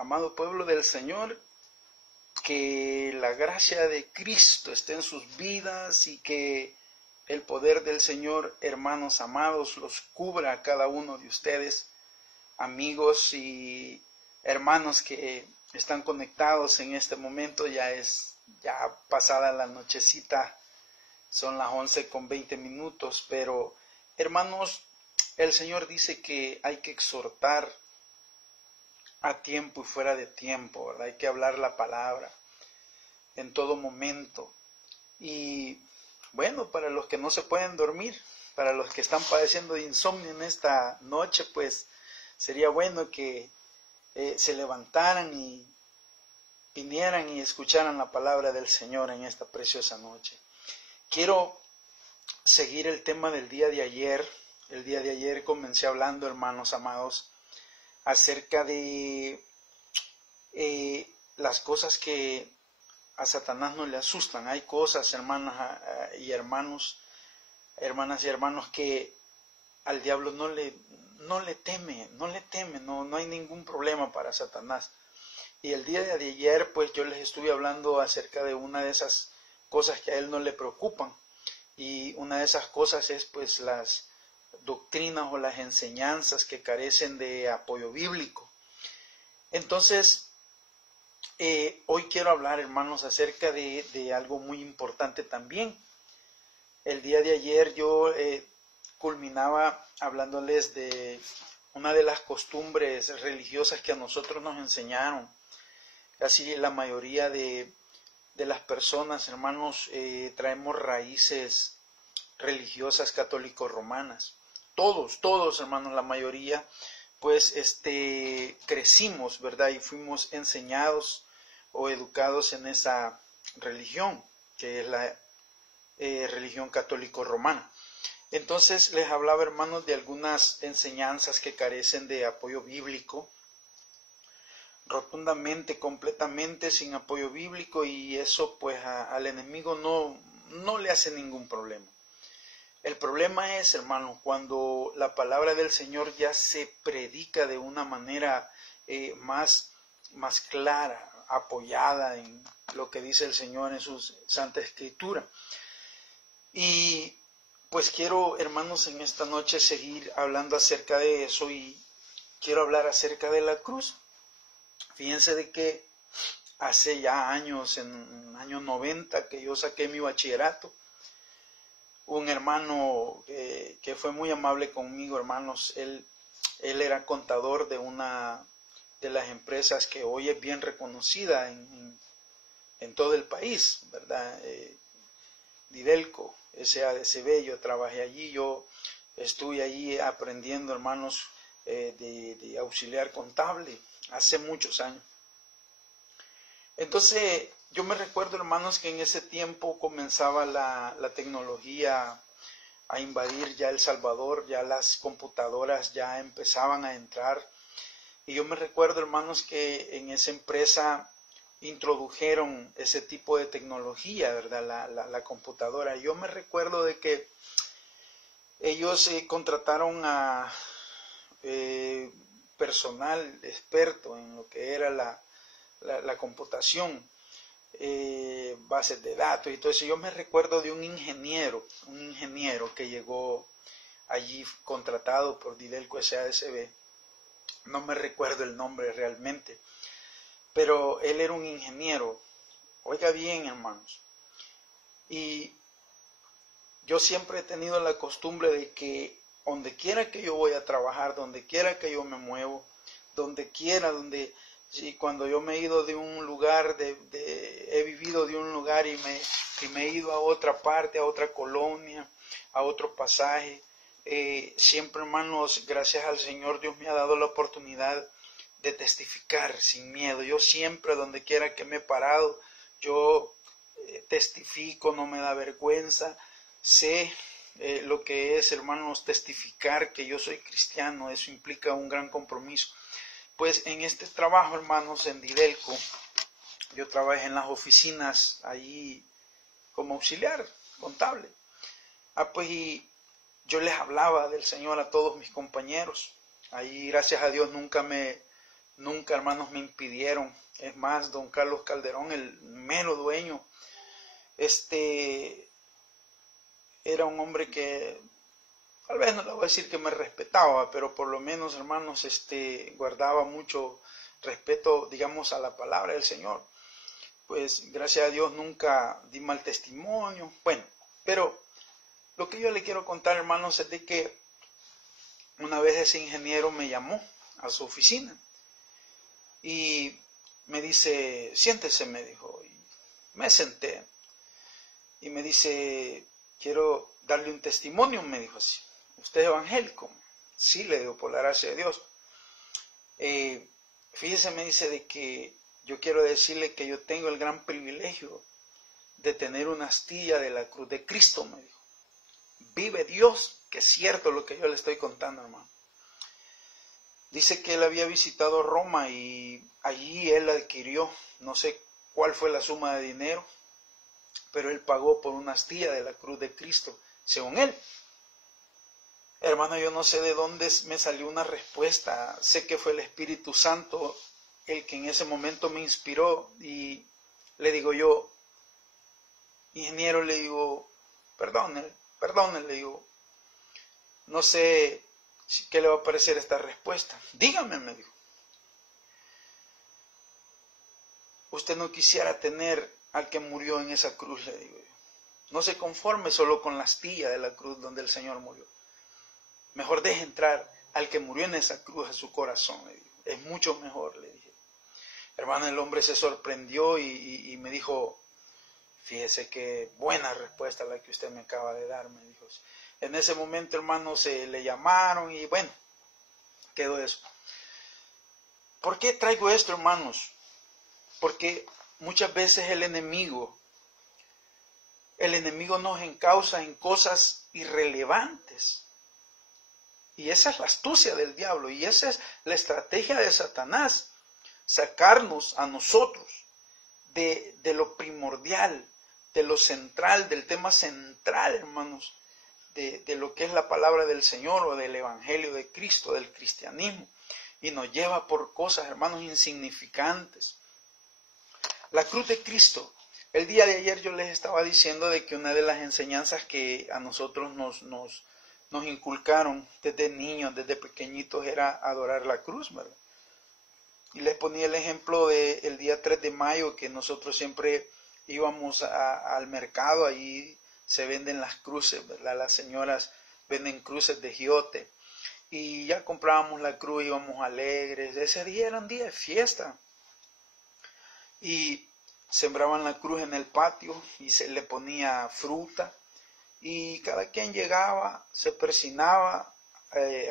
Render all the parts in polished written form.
Amado pueblo del Señor, que la gracia de Cristo esté en sus vidas y que el poder del Señor, hermanos amados, los cubra a cada uno de ustedes, amigos y hermanos que están conectados en este momento. Ya pasada la nochecita, son las 11:20, pero hermanos, el Señor dice que hay que exhortar a tiempo y fuera de tiempo, ¿verdad? Hay que hablar la palabra en todo momento. Y bueno, para los que no se pueden dormir, para los que están padeciendo de insomnio en esta noche, pues sería bueno que se levantaran y vinieran y escucharan la palabra del Señor en esta preciosa noche. Quiero seguir el tema del día de ayer. El día de ayer comencé hablando, hermanos amados, acerca de las cosas que a Satanás no le asustan. Hay cosas, hermanas y hermanos, hermanas y hermanos, que al diablo no le teme, no hay ningún problema para Satanás. Y el día de ayer, pues yo les estuve hablando acerca de una de esas cosas que a él no le preocupan. Y una de esas cosas es pues las doctrinas o las enseñanzas que carecen de apoyo bíblico. Entonces, hoy quiero hablar, hermanos, acerca de algo muy importante también. El día de ayer yo culminaba hablándoles de una de las costumbres religiosas que a nosotros nos enseñaron. Casi la mayoría de las personas, hermanos, traemos raíces religiosas católico-romanas. Todos, hermanos, la mayoría, pues crecimos, ¿verdad? Y fuimos enseñados o educados en esa religión, que es la religión católico-romana. Entonces les hablaba, hermanos, de algunas enseñanzas que carecen de apoyo bíblico, rotundamente, completamente sin apoyo bíblico, y eso pues al enemigo no le hace ningún problema. El problema es, hermanos, cuando la palabra del Señor ya se predica de una manera más clara, apoyada en lo que dice el Señor en su Santa Escritura. Y pues quiero, hermanos, en esta noche seguir hablando acerca de eso, y quiero hablar acerca de la cruz. Fíjense de que hace ya años, en el año 90, que yo saqué mi bachillerato, un hermano que fue muy amable conmigo, hermanos. Él era contador de una de las empresas que hoy es bien reconocida en todo el país, ¿verdad? Didelco, SADCB. Yo trabajé allí, yo estuve allí aprendiendo, hermanos, de auxiliar contable hace muchos años. Entonces, yo me recuerdo, hermanos, que en ese tiempo comenzaba la tecnología a invadir ya El Salvador, ya las computadoras ya empezaban a entrar. Y yo me recuerdo, hermanos, que en esa empresa introdujeron ese tipo de tecnología, ¿verdad? La computadora. Yo me recuerdo de que ellos contrataron a personal experto en lo que era la computación, bases de datos y todo eso. Yo me recuerdo de un ingeniero que llegó allí contratado por Didelco SADCB. No me recuerdo el nombre realmente, pero él era un ingeniero. Oiga bien, hermanos, y yo siempre he tenido la costumbre de que donde quiera que yo voy a trabajar, donde quiera que yo me muevo, cuando yo me he ido de un lugar, he vivido de un lugar y me he ido a otra parte, a otra colonia, a otro pasaje, siempre, hermanos, gracias al Señor, Dios me ha dado la oportunidad de testificar sin miedo. Yo siempre, donde quiera que me he parado, yo testifico, no me da vergüenza. Sé lo que es, hermanos, testificar que yo soy cristiano. Eso implica un gran compromiso. Pues en este trabajo, hermanos, en Didelco, yo trabajé en las oficinas allí como auxiliar contable. Pues y yo les hablaba del Señor a todos mis compañeros. Ahí, gracias a Dios, nunca me nunca, hermanos, me impidieron. Es más, don Carlos Calderón, el mero dueño, era un hombre que, tal vez no le voy a decir que me respetaba, pero por lo menos, hermanos, guardaba mucho respeto, digamos, a la palabra del Señor. Pues gracias a Dios nunca di mal testimonio. Bueno, pero lo que yo le quiero contar, hermanos, es de que una vez ese ingeniero me llamó a su oficina y me dice, siéntese, me dijo. Y me senté y me dice, quiero darle un testimonio, me dijo así. ¿Usted es evangélico? Sí, le digo, por la gracia de Dios. Fíjese, me dice, de que yo quiero decirle que yo tengo el gran privilegio de tener una astilla de la cruz de Cristo, me dijo. Vive Dios, que es cierto lo que yo le estoy contando, hermano. Dice que él había visitado Roma y allí él adquirió, no sé cuál fue la suma de dinero, pero él pagó por una astilla de la cruz de Cristo, según él. Hermano, yo no sé de dónde me salió una respuesta. Sé que fue el Espíritu Santo el que en ese momento me inspiró y le digo yo, ingeniero, le digo, perdone, le digo, no sé qué le va a parecer esta respuesta. Dígame, me dijo. Usted no quisiera tener al que murió en esa cruz, le digo yo. No se conforme solo con la astilla de la cruz donde el Señor murió. Mejor deje entrar al que murió en esa cruz a su corazón, le digo. Es mucho mejor, le dije. Hermano, el hombre se sorprendió y me dijo, fíjese qué buena respuesta la que usted me acaba de dar, me dijo. En ese momento, hermano, se le llamaron y bueno, quedó eso. ¿Por qué traigo esto, hermanos? Porque muchas veces el enemigo nos encausa en cosas irrelevantes. Y esa es la astucia del diablo y esa es la estrategia de Satanás, sacarnos a nosotros de lo primordial, de lo central, del tema central, hermanos, de lo que es la palabra del Señor o del Evangelio de Cristo, del cristianismo, y nos lleva por cosas, hermanos, insignificantes. La cruz de Cristo. El día de ayer yo les estaba diciendo de que una de las enseñanzas que a nosotros nos inculcaron desde niños, desde pequeñitos, era adorar la cruz, ¿verdad? Y les ponía el ejemplo del día 3 de mayo, que nosotros siempre íbamos al mercado, ahí se venden las cruces, ¿verdad? Las señoras venden cruces de giote, y ya comprábamos la cruz, íbamos alegres. Ese día era un día de fiesta, y sembraban la cruz en el patio, y se le ponía fruta, y cada quien llegaba, se persinaba,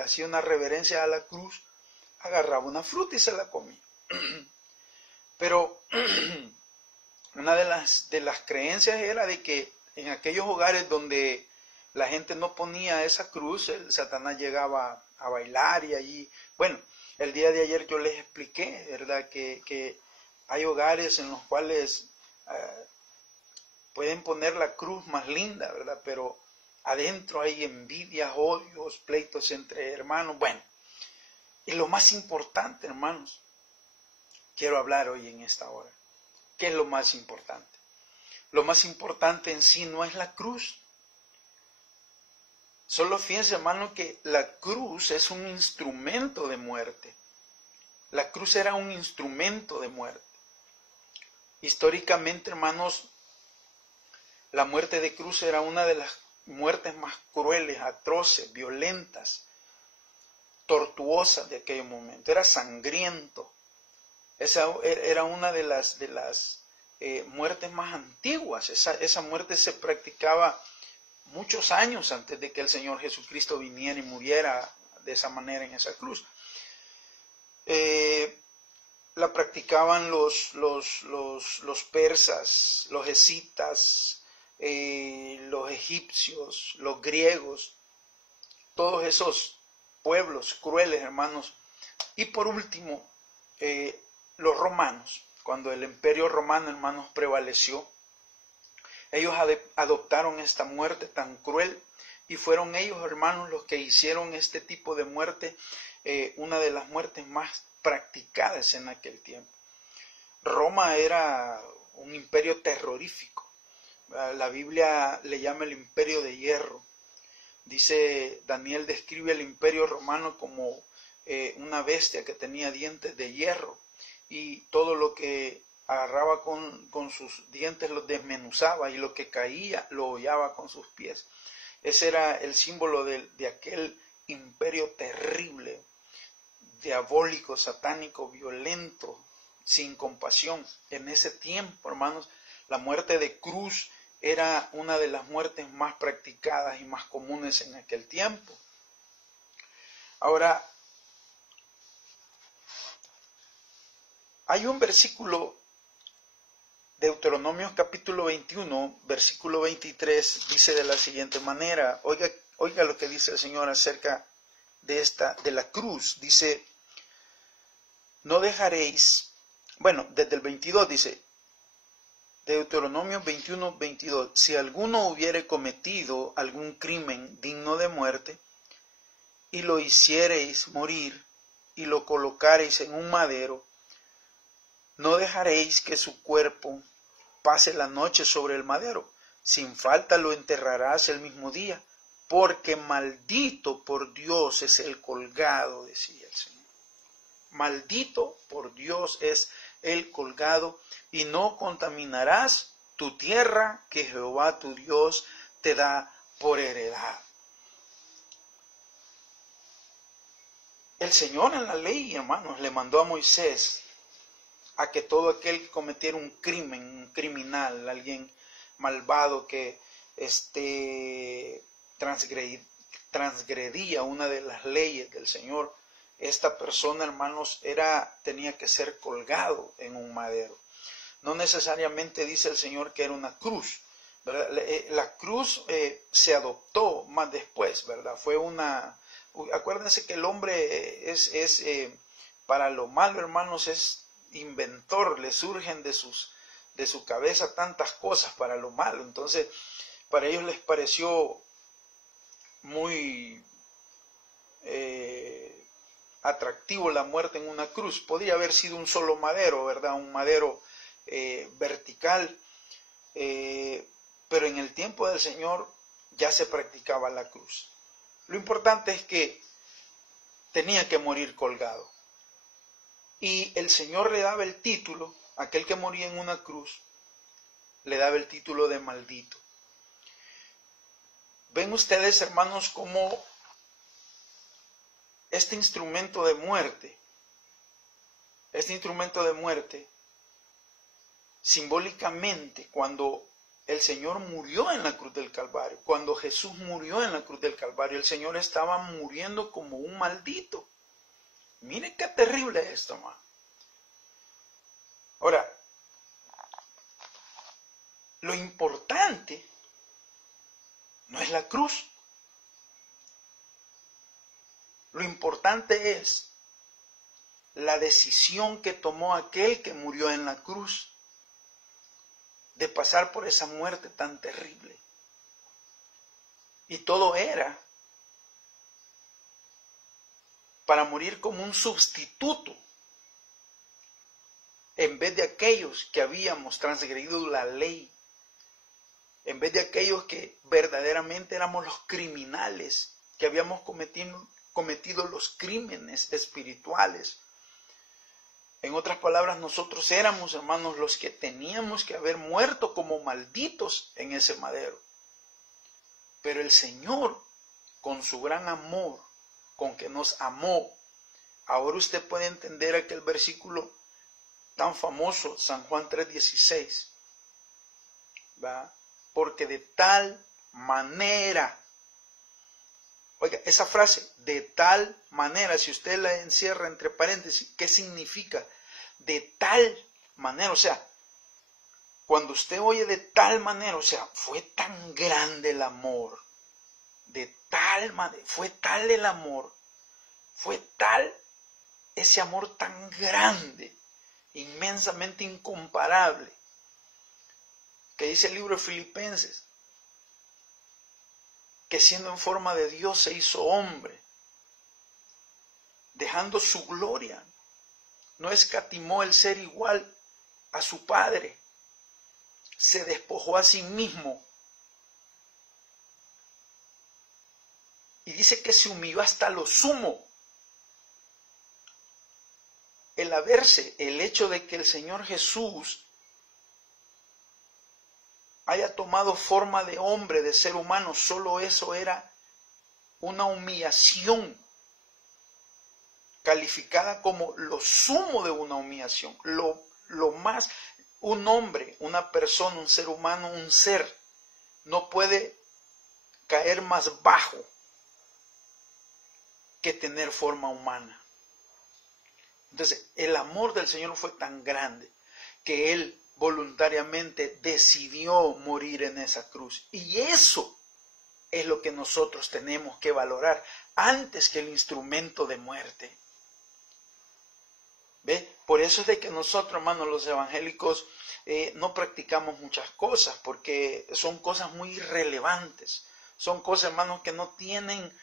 hacía una reverencia a la cruz, agarraba una fruta y se la comía. Pero una de las creencias era de que en aquellos hogares donde la gente no ponía esa cruz, el Satanás llegaba a bailar y allí, bueno, el día de ayer yo les expliqué, ¿verdad? Que hay hogares en los cuales pueden poner la cruz más linda, ¿verdad? Pero adentro hay envidias, odios, pleitos entre hermanos. Bueno, y lo más importante, hermanos, quiero hablar hoy en esta hora. ¿Qué es lo más importante? Lo más importante en sí no es la cruz. Solo fíjense, hermano, que la cruz es un instrumento de muerte. La cruz era un instrumento de muerte. Históricamente, hermanos, la muerte de cruz era una de las muertes más crueles, atroces, violentas, tortuosas de aquel momento. Era sangriento. Esa era una de las muertes más antiguas. Esa muerte se practicaba muchos años antes de que el Señor Jesucristo viniera y muriera de esa manera en esa cruz. La practicaban los persas, los escitas, los egipcios, los griegos, todos esos pueblos crueles, hermanos. Y por último, los romanos, cuando el imperio romano, hermanos, prevaleció, ellos adoptaron esta muerte tan cruel y fueron ellos, hermanos, los que hicieron este tipo de muerte una de las muertes más practicadas en aquel tiempo. Roma era un imperio terrorífico. La Biblia le llama el imperio de hierro. Dice, Daniel describe el imperio romano como una bestia que tenía dientes de hierro, y todo lo que agarraba con sus dientes los desmenuzaba, y lo que caía lo hollaba con sus pies. Ese era el símbolo de aquel imperio terrible, diabólico, satánico, violento, sin compasión. En ese tiempo, hermanos, la muerte de cruz era una de las muertes más practicadas y más comunes en aquel tiempo. Ahora, hay un versículo, Deuteronomio capítulo 21, versículo 23, dice de la siguiente manera. Oiga lo que dice el Señor acerca de la cruz. Dice, no dejaréis, bueno, desde el 22 dice, Deuteronomio 21, 22, si alguno hubiere cometido algún crimen digno de muerte, y lo hiciereis morir, y lo colocareis en un madero, no dejaréis que su cuerpo pase la noche sobre el madero, sin falta lo enterrarás el mismo día, porque maldito por Dios es el colgado, decía el Señor. Maldito por Dios es el colgado, y no contaminarás tu tierra que Jehová tu Dios te da por heredad. El Señor en la ley, hermanos, le mandó a Moisés a que todo aquel que cometiera un crimen, un criminal, alguien malvado que transgredía una de las leyes del Señor, esta persona, hermanos, tenía que ser colgado en un madero. No necesariamente dice el Señor que era una cruz, ¿verdad? La cruz se adoptó más después, ¿verdad? Acuérdense que el hombre es para lo malo, hermanos, es inventor, le surgen de su cabeza tantas cosas para lo malo. Entonces, para ellos les pareció muy atractivo la muerte en una cruz. Podría haber sido un solo madero, ¿verdad? Un madero vertical, pero en el tiempo del Señor ya se practicaba la cruz. Lo importante es que tenía que morir colgado. Y el Señor le daba el título, aquel que moría en una cruz, le daba el título de maldito. Ven ustedes, hermanos, cómo este instrumento de muerte, simbólicamente, cuando el Señor murió en la cruz del Calvario, cuando Jesús murió en la cruz del Calvario, el Señor estaba muriendo como un maldito. Mire qué terrible es esto, hermano. Ahora, lo importante no es la cruz. Lo importante es la decisión que tomó aquel que murió en la cruz de pasar por esa muerte tan terrible. Y todo era para morir como un sustituto, en vez de aquellos que habíamos transgredido la ley, en vez de aquellos que verdaderamente éramos los criminales, que habíamos cometido los crímenes espirituales. En otras palabras, nosotros éramos, hermanos, los que teníamos que haber muerto como malditos en ese madero. Pero el Señor, con su gran amor, con que nos amó, ahora usted puede entender aquel versículo tan famoso, San Juan 3:16, ¿va? Porque de tal manera, oiga, esa frase, de tal manera, si usted la encierra entre paréntesis, ¿qué significa? De tal manera, o sea, cuando usted oye de tal manera, o sea, fue tan grande el amor, de tal manera, fue tal el amor, fue tal ese amor tan grande, inmensamente incomparable, que dice el libro de Filipenses, que siendo en forma de Dios se hizo hombre, dejando su gloria. No escatimó el ser igual a su Padre. Se despojó a sí mismo. Y dice que se humilló hasta lo sumo. El hecho de que el Señor Jesús haya tomado forma de hombre, de ser humano, solo eso era una humillación calificada como lo sumo de una humillación, lo más. Un hombre, una persona, un ser humano, un ser, no puede caer más bajo que tener forma humana. Entonces, el amor del Señor fue tan grande que Él voluntariamente decidió morir en esa cruz. Y eso es lo que nosotros tenemos que valorar antes que el instrumento de muerte. ¿Ve? Por eso es de que nosotros, hermanos, los evangélicos, no practicamos muchas cosas, porque son cosas muy irrelevantes. Son cosas, hermanos, que no tienen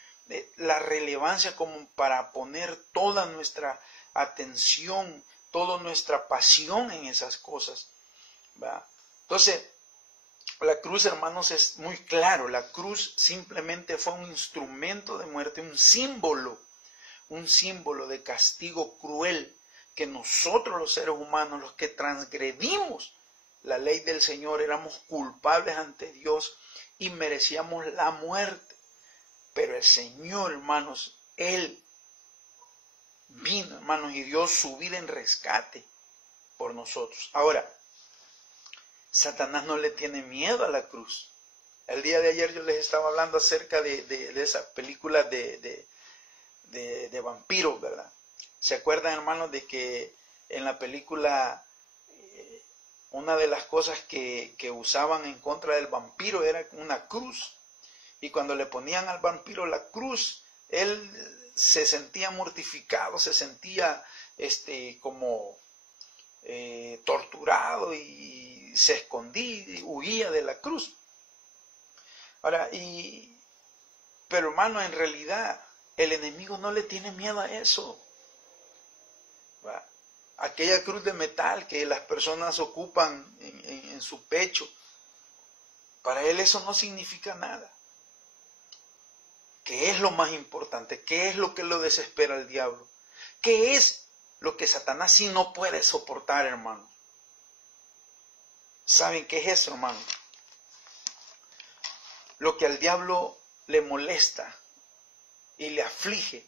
la relevancia como para poner toda nuestra atención, toda nuestra pasión en esas cosas. ¿Va? Entonces, la cruz, hermanos, es muy claro. La cruz simplemente fue un instrumento de muerte, un símbolo de castigo cruel, que nosotros los seres humanos, los que transgredimos la ley del Señor, éramos culpables ante Dios y merecíamos la muerte. Pero el Señor, hermanos, Él vino, hermanos, y dio su vida en rescate por nosotros. Ahora, Satanás no le tiene miedo a la cruz. El día de ayer yo les estaba hablando acerca de esa película de vampiros, ¿verdad? ¿Se acuerdan, hermanos, de que en la película una de las cosas que usaban en contra del vampiro era una cruz? Y cuando le ponían al vampiro la cruz, él se sentía mortificado, se sentía como torturado y se escondía, huía de la cruz. Ahora, pero hermano, en realidad el enemigo no le tiene miedo a eso. Aquella cruz de metal que las personas ocupan en su pecho, para él eso no significa nada. ¿Qué es lo más importante? ¿Qué es lo que lo desespera al diablo? ¿Qué es lo que Satanás sí no puede soportar, hermano? ¿Saben qué es eso, hermano? Lo que al diablo le molesta y le aflige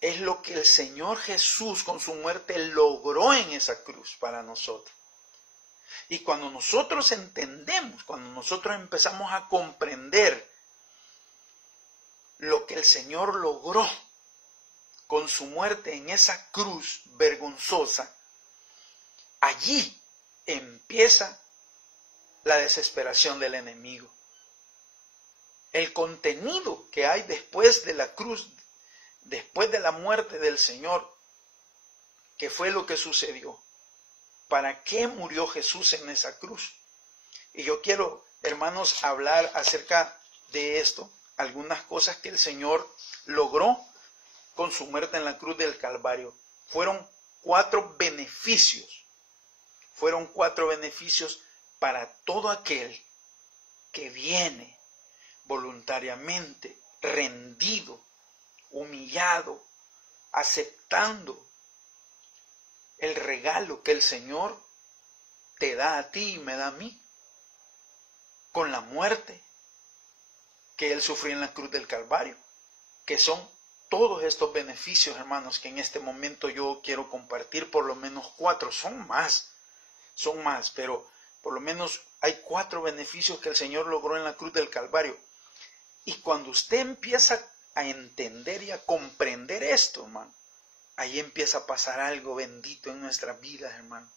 es lo que el Señor Jesús con su muerte logró en esa cruz para nosotros. Y cuando nosotros entendemos, cuando nosotros empezamos a comprender lo que el Señor logró con su muerte en esa cruz vergonzosa, allí empieza la desesperación del enemigo. El contenido que hay después de la cruz, después de la muerte del Señor, ¿qué fue lo que sucedió? ¿Para qué murió Jesús en esa cruz? Y yo quiero, hermanos, hablar acerca de esto, algunas cosas que el Señor logró con su muerte en la cruz del Calvario. Fueron 4 beneficios. Fueron 4 beneficios para todo aquel que viene voluntariamente, rendido, humillado, aceptando el regalo que el Señor te da a ti y me da a mí, con la muerte que Él sufrió en la cruz del Calvario, que son todos estos beneficios, hermanos, que en este momento yo quiero compartir, por lo menos 4, son más, pero por lo menos hay 4 beneficios que el Señor logró en la cruz del Calvario. Y cuando usted empieza a entender y a comprender esto, hermano, ahí empieza a pasar algo bendito en nuestras vidas, hermano.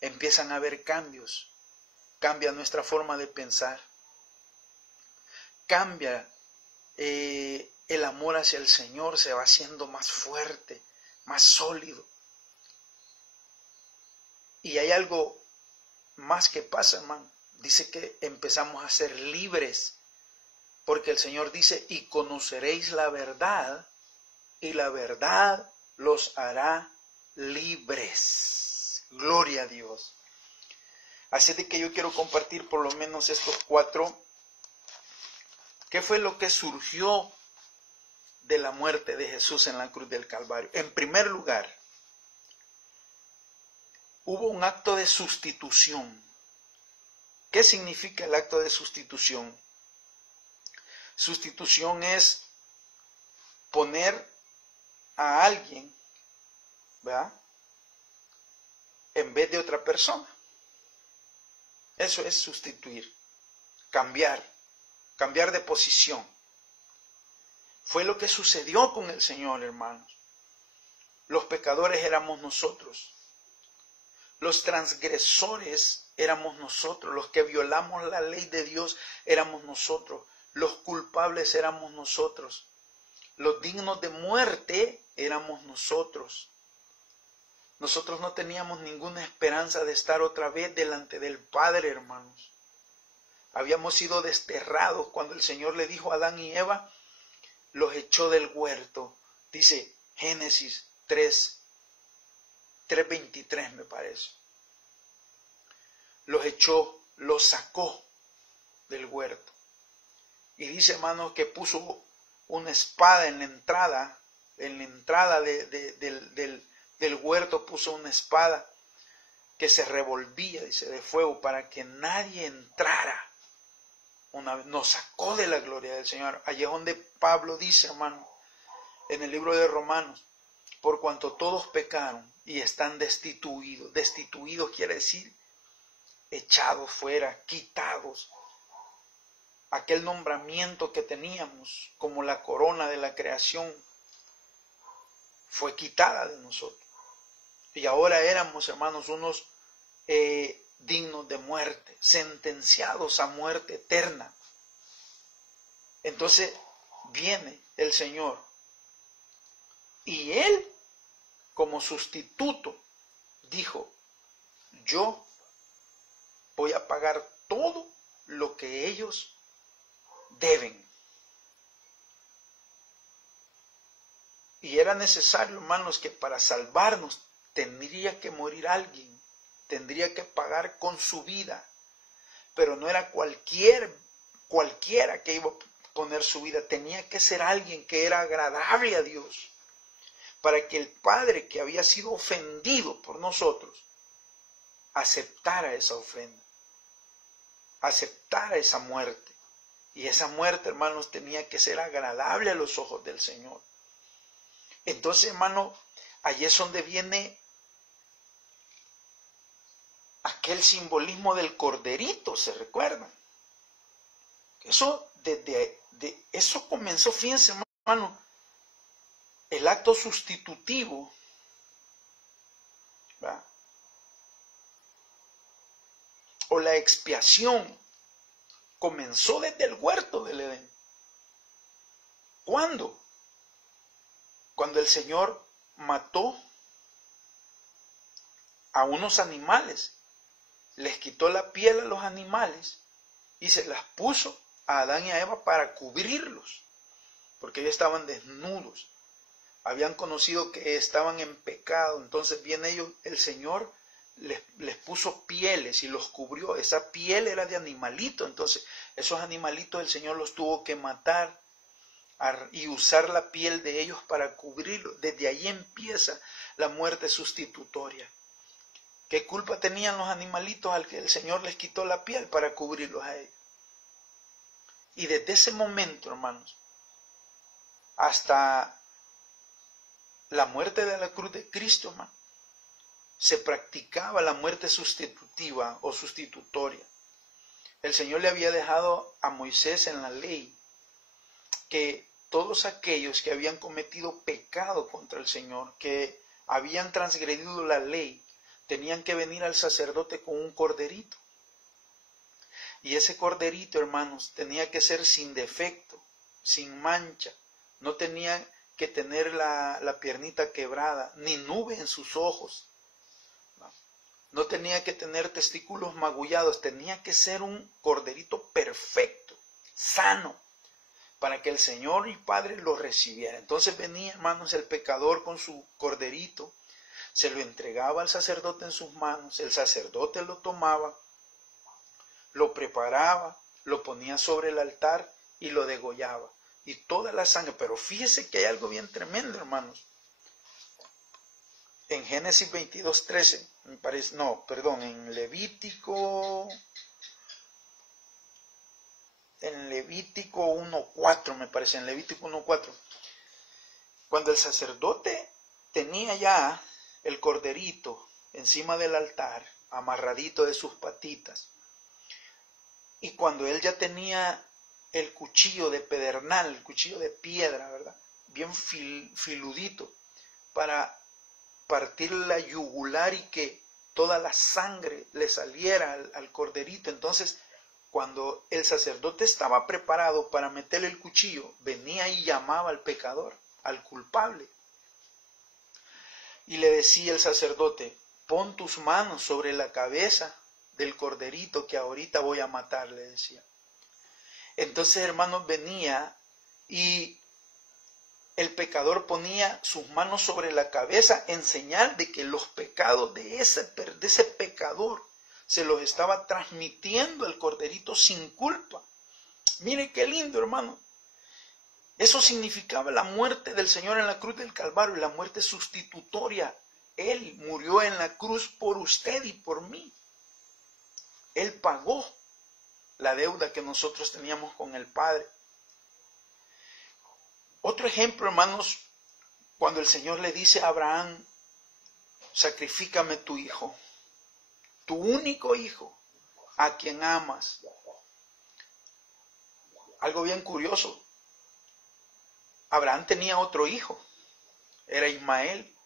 Empiezan a haber cambios. Cambia nuestra forma de pensar. Cambia el amor hacia el Señor, se va haciendo más fuerte, más sólido. Y hay algo más que pasa, hermano. Dice que empezamos a ser libres Porque el Señor dice, y conoceréis la verdad, y la verdad los hará libres. Gloria a Dios. Así de que yo quiero compartir por lo menos estos 4. ¿Qué fue lo que surgió de la muerte de Jesús en la cruz del Calvario? En primer lugar, hubo un acto de sustitución. ¿Qué significa el acto de sustitución? Sustitución es poner a alguien, ¿verdad?, en vez de otra persona. Eso es sustituir, cambiar de posición. Fue lo que sucedió con el Señor, hermanos. Los pecadores éramos nosotros. Los transgresores éramos nosotros. Los que violamos la ley de Dios éramos nosotros. Los culpables éramos nosotros. Los dignos de muerte éramos nosotros. Nosotros no teníamos ninguna esperanza de estar otra vez delante del Padre, hermanos. Habíamos sido desterrados cuando el Señor le dijo a Adán y Eva, los echó del huerto. Dice Génesis 3:23 me parece. Los echó, los sacó del huerto. Y dice, hermanos, que puso una espada en la entrada del huerto puso una espada que se revolvía, dice, de fuego, para que nadie entrara. Nos sacó de la gloria del Señor. Allí es donde Pablo dice, hermano, en el libro de Romanos, por cuanto todos pecaron y están destituidos. Destituidos quiere decir echados fuera, quitados. Aquel nombramiento que teníamos como la corona de la creación fue quitada de nosotros. Y ahora éramos, hermanos, unos dignos de muerte, sentenciados a muerte eterna. Entonces viene el Señor y Él, como sustituto, dijo, yo voy a pagar todo lo que ellos deben. Y era necesario, hermanos, que para salvarnos tendría que morir alguien, tendría que pagar con su vida, pero no era cualquiera que iba a poner su vida, tenía que ser alguien que era agradable a Dios, para que el Padre, que había sido ofendido por nosotros, aceptara esa ofrenda, aceptara esa muerte. Y esa muerte, hermanos, tenía que ser agradable a los ojos del Señor. Entonces, hermano, allí es donde viene aquel simbolismo del corderito, ¿se recuerdan? Eso, eso comenzó, fíjense, hermano, el acto sustitutivo, ¿verdad?, o la expiación, comenzó desde el huerto del Edén. ¿Cuándo? Cuando el Señor mató a unos animales, les quitó la piel a los animales y se las puso a Adán y a Eva para cubrirlos, porque ellos estaban desnudos, habían conocido que estaban en pecado. Entonces bien ellos, el Señor les puso pieles y los cubrió. Esa piel era de animalito, entonces esos animalitos el Señor los tuvo que matar y usar la piel de ellos para cubrirlos. Desde ahí empieza la muerte sustitutoria. ¿Qué culpa tenían los animalitos al que el Señor les quitó la piel para cubrirlos a ellos? Y desde ese momento, hermanos, hasta la muerte de la cruz de Cristo, hermano, se practicaba la muerte sustitutiva o sustitutoria. El Señor le había dejado a Moisés en la ley que todos aquellos que habían cometido pecado contra el Señor, que habían transgredido la ley, tenían que venir al sacerdote con un corderito. Y ese corderito, hermanos, tenía que ser sin defecto, sin mancha. No tenía que tener la piernita quebrada, ni nube en sus ojos. No tenía que tener testículos magullados. Tenía que ser un corderito perfecto, sano, para que el Señor y Padre lo recibiera. Entonces venía, hermanos, el pecador con su corderito, se lo entregaba al sacerdote en sus manos, el sacerdote lo tomaba, lo preparaba, lo ponía sobre el altar y lo degollaba. Y toda la sangre, pero fíjese que hay algo bien tremendo, hermanos. En Génesis 22:13, me parece, no, perdón, en Levítico 1:4, me parece, en Levítico 1:4, cuando el sacerdote tenía ya el corderito encima del altar, amarradito de sus patitas, y cuando él ya tenía el cuchillo de pedernal, el cuchillo de piedra, ¿verdad?, bien filudito, para partir la yugular y que toda la sangre le saliera al corderito. Entonces, cuando el sacerdote estaba preparado para meterle el cuchillo, venía y llamaba al pecador, al culpable. Y le decía el sacerdote, pon tus manos sobre la cabeza del corderito que ahorita voy a matar, le decía. Entonces, hermanos, venía y el pecador ponía sus manos sobre la cabeza en señal de que los pecados de ese pecador se los estaba transmitiendo el corderito sin culpa. Mire qué lindo, hermano. Eso significaba la muerte del Señor en la cruz del Calvario, la muerte sustitutoria. Él murió en la cruz por usted y por mí. Él pagó la deuda que nosotros teníamos con el Padre. Otro ejemplo, hermanos, cuando el Señor le dice a Abraham, sacrifícame tu hijo, tu único hijo, a quien amas. Algo bien curioso, Abraham tenía otro hijo, era Ismael,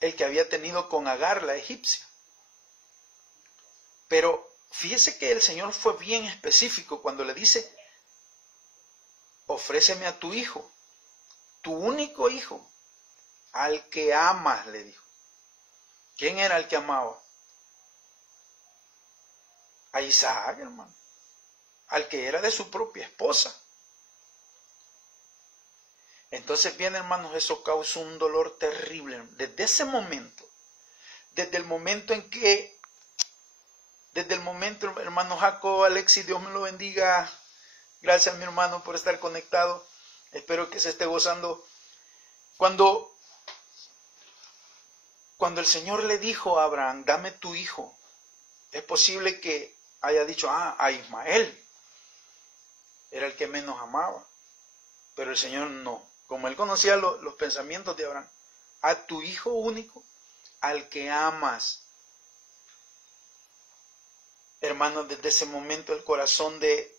el que había tenido con Agar, la egipcia. Pero fíjese que el Señor fue bien específico cuando le dice, ofréceme a tu hijo, tu único hijo, al que amas, le dijo. ¿Quién era el que amaba? A Isaac, hermano, al que era de su propia esposa. Entonces bien, hermanos, eso causó un dolor terrible. Desde ese momento, hermano Jacob, Alexis, Dios me lo bendiga. Gracias, mi hermano, por estar conectado. Espero que se esté gozando. Cuando el Señor le dijo a Abraham, dame tu hijo, es posible que haya dicho, a Ismael. Era el que menos amaba. Pero el Señor no. Como él conocía los pensamientos de Abraham, a tu hijo único, al que amas. Hermanos, desde ese momento el corazón de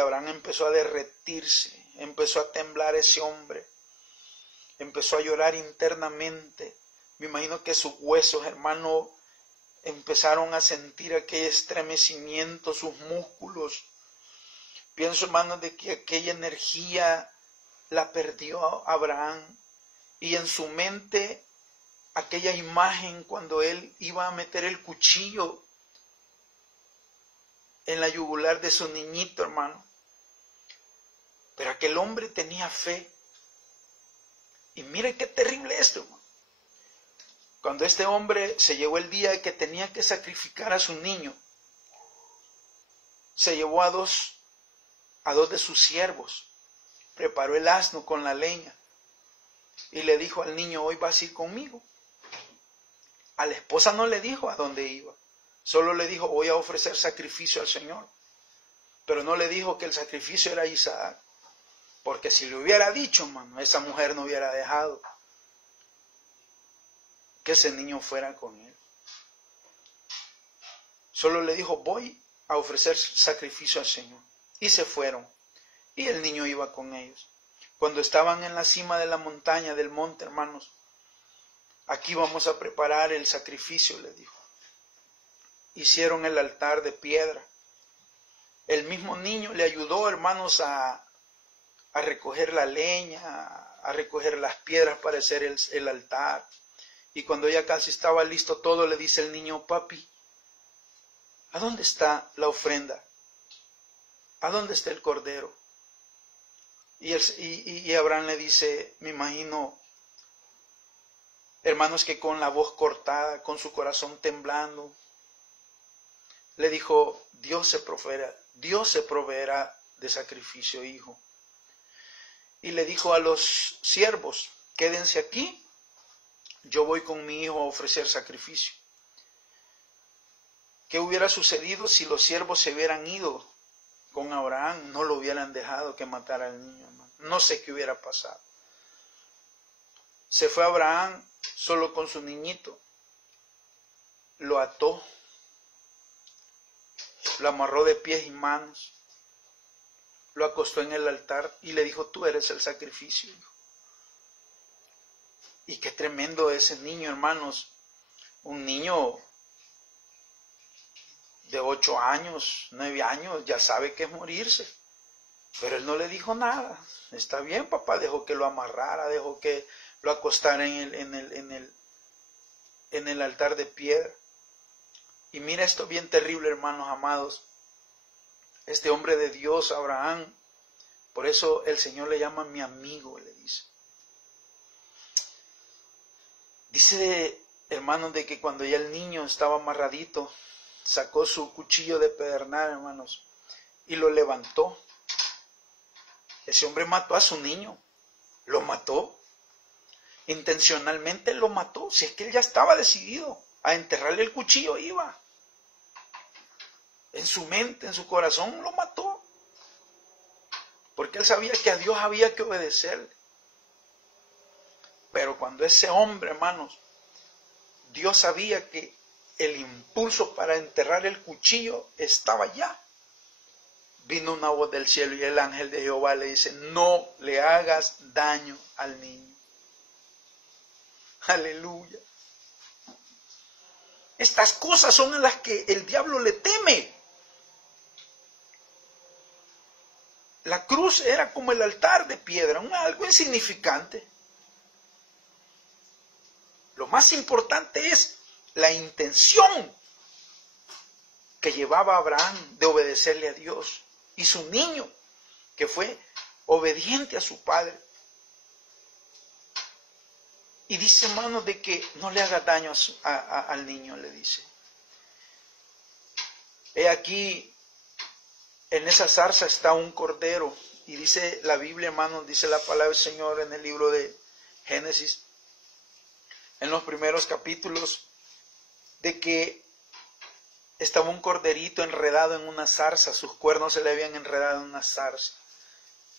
Abraham empezó a derretirse, empezó a temblar ese hombre, empezó a llorar internamente. Me imagino que sus huesos, hermano, empezaron a sentir aquel estremecimiento, sus músculos. Pienso, hermano, de que aquella energía la perdió Abraham, y en su mente aquella imagen cuando él iba a meter el cuchillo en la yugular de su niñito, hermano. Pero aquel hombre tenía fe. Y mire qué terrible esto, hermano. Cuando este hombre se llegó el día que tenía que sacrificar a su niño, se llevó a dos de sus siervos, preparó el asno con la leña y le dijo al niño, hoy vas a ir conmigo. A la esposa no le dijo a dónde iba, solo le dijo, voy a ofrecer sacrificio al Señor. Pero no le dijo que el sacrificio era Isaac, porque si le hubiera dicho, hermano, esa mujer no hubiera dejado que ese niño fuera con él. Solo le dijo, voy a ofrecer sacrificio al Señor. Y se fueron. Y el niño iba con ellos. Cuando estaban en la cima de la montaña, del monte, hermanos, aquí vamos a preparar el sacrificio, le dijo. Hicieron el altar de piedra. El mismo niño le ayudó, hermanos, a recoger la leña, a recoger las piedras para hacer el altar. Y cuando ya casi estaba listo todo, le dice el niño, papi, ¿a dónde está la ofrenda? ¿a dónde está el cordero? Y Abraham le dice, me imagino, hermanos, que con la voz cortada, con su corazón temblando, le dijo, Dios se proveerá de sacrificio, hijo. Y le dijo a los siervos, quédense aquí, yo voy con mi hijo a ofrecer sacrificio. ¿Qué hubiera sucedido si los siervos se hubieran ido con Abraham? No lo hubieran dejado que matara al niño, hermano. No sé qué hubiera pasado. Se fue Abraham solo con su niñito, lo ató, lo amarró de pies y manos, lo acostó en el altar y le dijo, tú eres el sacrificio, hijo. Y qué tremendo ese niño, hermanos. Un niño de 8 años, 9 años, ya sabe que es morirse. Pero él no le dijo nada. Está bien, papá, dejó que lo amarrara, dejó que lo acostara en el altar de piedra. Y mira esto bien terrible, hermanos amados. Este hombre de Dios, Abraham, por eso el Señor le llama mi amigo, le dice. Dice, hermanos, de que cuando ya el niño estaba amarradito, sacó su cuchillo de pedernal, hermanos, y lo levantó. Ese hombre mató a su niño, lo mató. Intencionalmente lo mató. Si es que él ya estaba decidido a enterrarle el cuchillo, iba. En su mente, en su corazón, lo mató. Porque él sabía que a Dios había que obedecerle. Pero cuando ese hombre, hermanos, Dios sabía que el impulso para enterrar el cuchillo estaba allá. Vino una voz del cielo y el ángel de Jehová le dice, no le hagas daño al niño. Aleluya. Estas cosas son a las que el diablo le teme. La cruz era como el altar de piedra, algo insignificante. Lo más importante es la intención que llevaba a Abraham de obedecerle a Dios. Y su niño, que fue obediente a su padre. Y dice, hermanos, de que no le haga daño al niño, le dice. He aquí, en esa zarza está un cordero. Y dice la Biblia, hermanos, dice la palabra del Señor en el libro de Génesis, en los primeros capítulos, de que estaba un corderito enredado en una zarza, sus cuernos se le habían enredado en una zarza.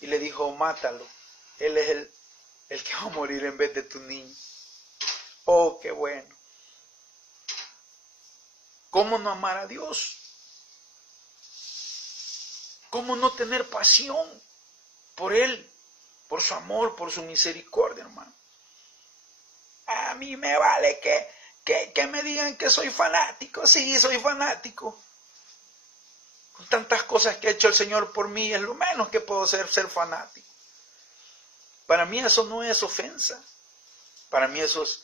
Y le dijo, mátalo, él es el que va a morir en vez de tu niño. Oh, qué bueno. ¿Cómo no amar a Dios? ¿Cómo no tener pasión por Él, por su amor, por su misericordia, hermano? A mí me vale que me digan que soy fanático. Sí, soy fanático. Con tantas cosas que ha hecho el Señor por mí, es lo menos que puedo ser fanático. Para mí eso no es ofensa. Para mí eso es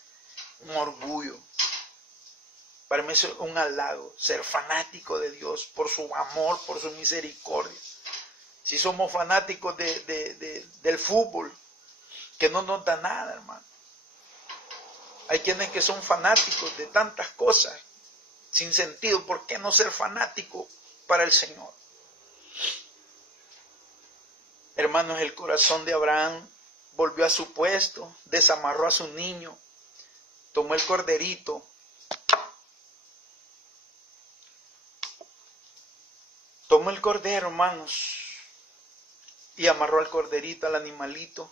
un orgullo. Para mí eso es un halago. Ser fanático de Dios por su amor, por su misericordia. Si somos fanáticos del fútbol, que no nos da nada, hermano. Hay quienes que son fanáticos de tantas cosas sin sentido. ¿Por qué no ser fanático para el Señor? Hermanos, el corazón de Abraham volvió a su puesto, desamarró a su niño, tomó el corderito, tomó el cordero, hermanos, y amarró al corderito, al animalito,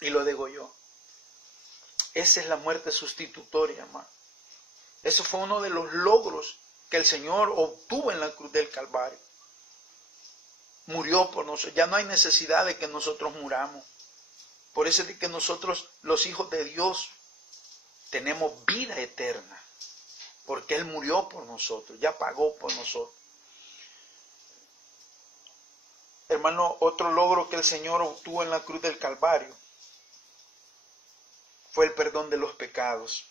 y lo degolló. Esa es la muerte sustitutoria, hermano. Eso fue uno de los logros que el Señor obtuvo en la cruz del Calvario. Murió por nosotros. Ya no hay necesidad de que nosotros muramos. Por eso es de que nosotros, los hijos de Dios, tenemos vida eterna. Porque Él murió por nosotros, ya pagó por nosotros. Hermano, otro logro que el Señor obtuvo en la cruz del Calvario fue el perdón de los pecados.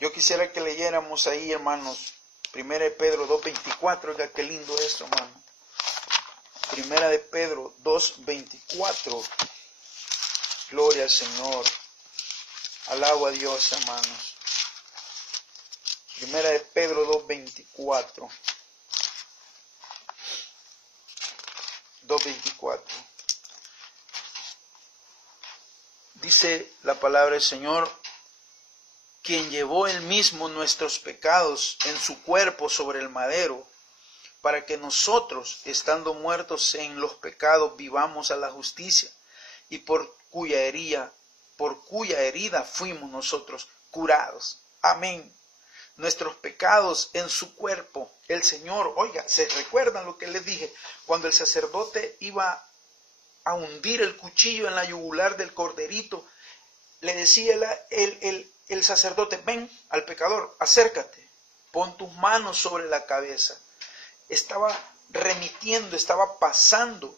Yo quisiera que leyéramos ahí, hermanos, 1 Pedro 2:24, oiga, qué lindo esto, hermano. Primera de Pedro 2:24. Gloria al Señor. Alabo a Dios, hermanos. Primera de Pedro 2:24. 2:24. Dice la palabra del Señor, quien llevó él mismo nuestros pecados en su cuerpo sobre el madero, para que nosotros, estando muertos en los pecados, vivamos a la justicia, y por cuya herida fuimos nosotros curados. Amén. Nuestros pecados en su cuerpo, el Señor, oiga, ¿se recuerdan lo que les dije? Cuando el sacerdote iba a hundir el cuchillo en la yugular del corderito, le decía el sacerdote, ven al pecador, acércate, pon tus manos sobre la cabeza. Estaba remitiendo, estaba pasando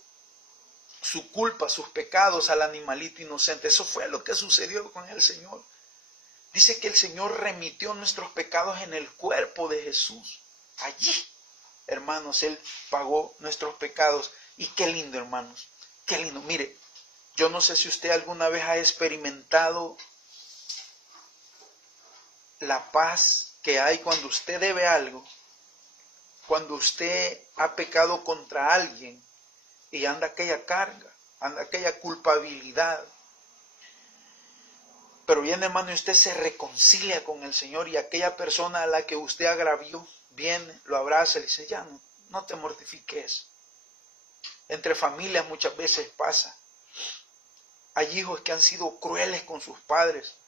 su culpa, sus pecados al animalito inocente. Eso fue lo que sucedió con el Señor. Dice que el Señor remitió nuestros pecados en el cuerpo de Jesús. Allí, hermanos, Él pagó nuestros pecados. Y qué lindo, hermanos, qué lindo. Mire, yo no sé si usted alguna vez ha experimentado la paz que hay cuando usted debe algo, cuando usted ha pecado contra alguien y anda aquella carga, anda aquella culpabilidad. Pero viene, hermano, y usted se reconcilia con el Señor y aquella persona a la que usted agravió, viene, lo abraza y le dice, ya no te mortifiques. Entre familias muchas veces pasa. Hay hijos que han sido crueles con sus padres.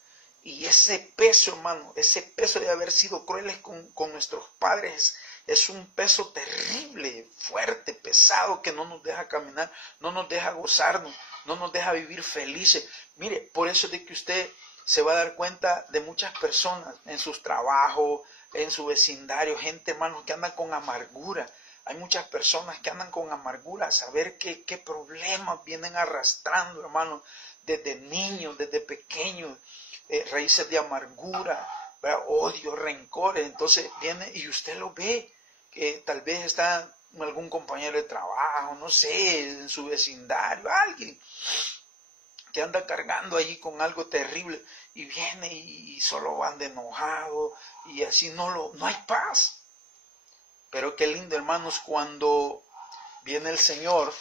Y ese peso, hermano, ese peso de haber sido crueles con nuestros padres es un peso terrible, fuerte, pesado, que no nos deja caminar, no nos deja gozarnos, no nos deja vivir felices. Mire, por eso es de que usted se va a dar cuenta de muchas personas en sus trabajos, en su vecindario, gente, hermanos, que andan con amargura. Hay muchas personas que andan con amargura, a saber qué problemas vienen arrastrando, hermanos, desde niños, desde pequeños, raíces de amargura, ¿verdad? Odio, rencores. Entonces viene y usted lo ve, que tal vez está algún compañero de trabajo, no sé, en su vecindario, alguien que anda cargando allí con algo terrible y viene y solo anda enojado y así no hay paz. Pero qué lindo, hermanos, cuando viene el Señor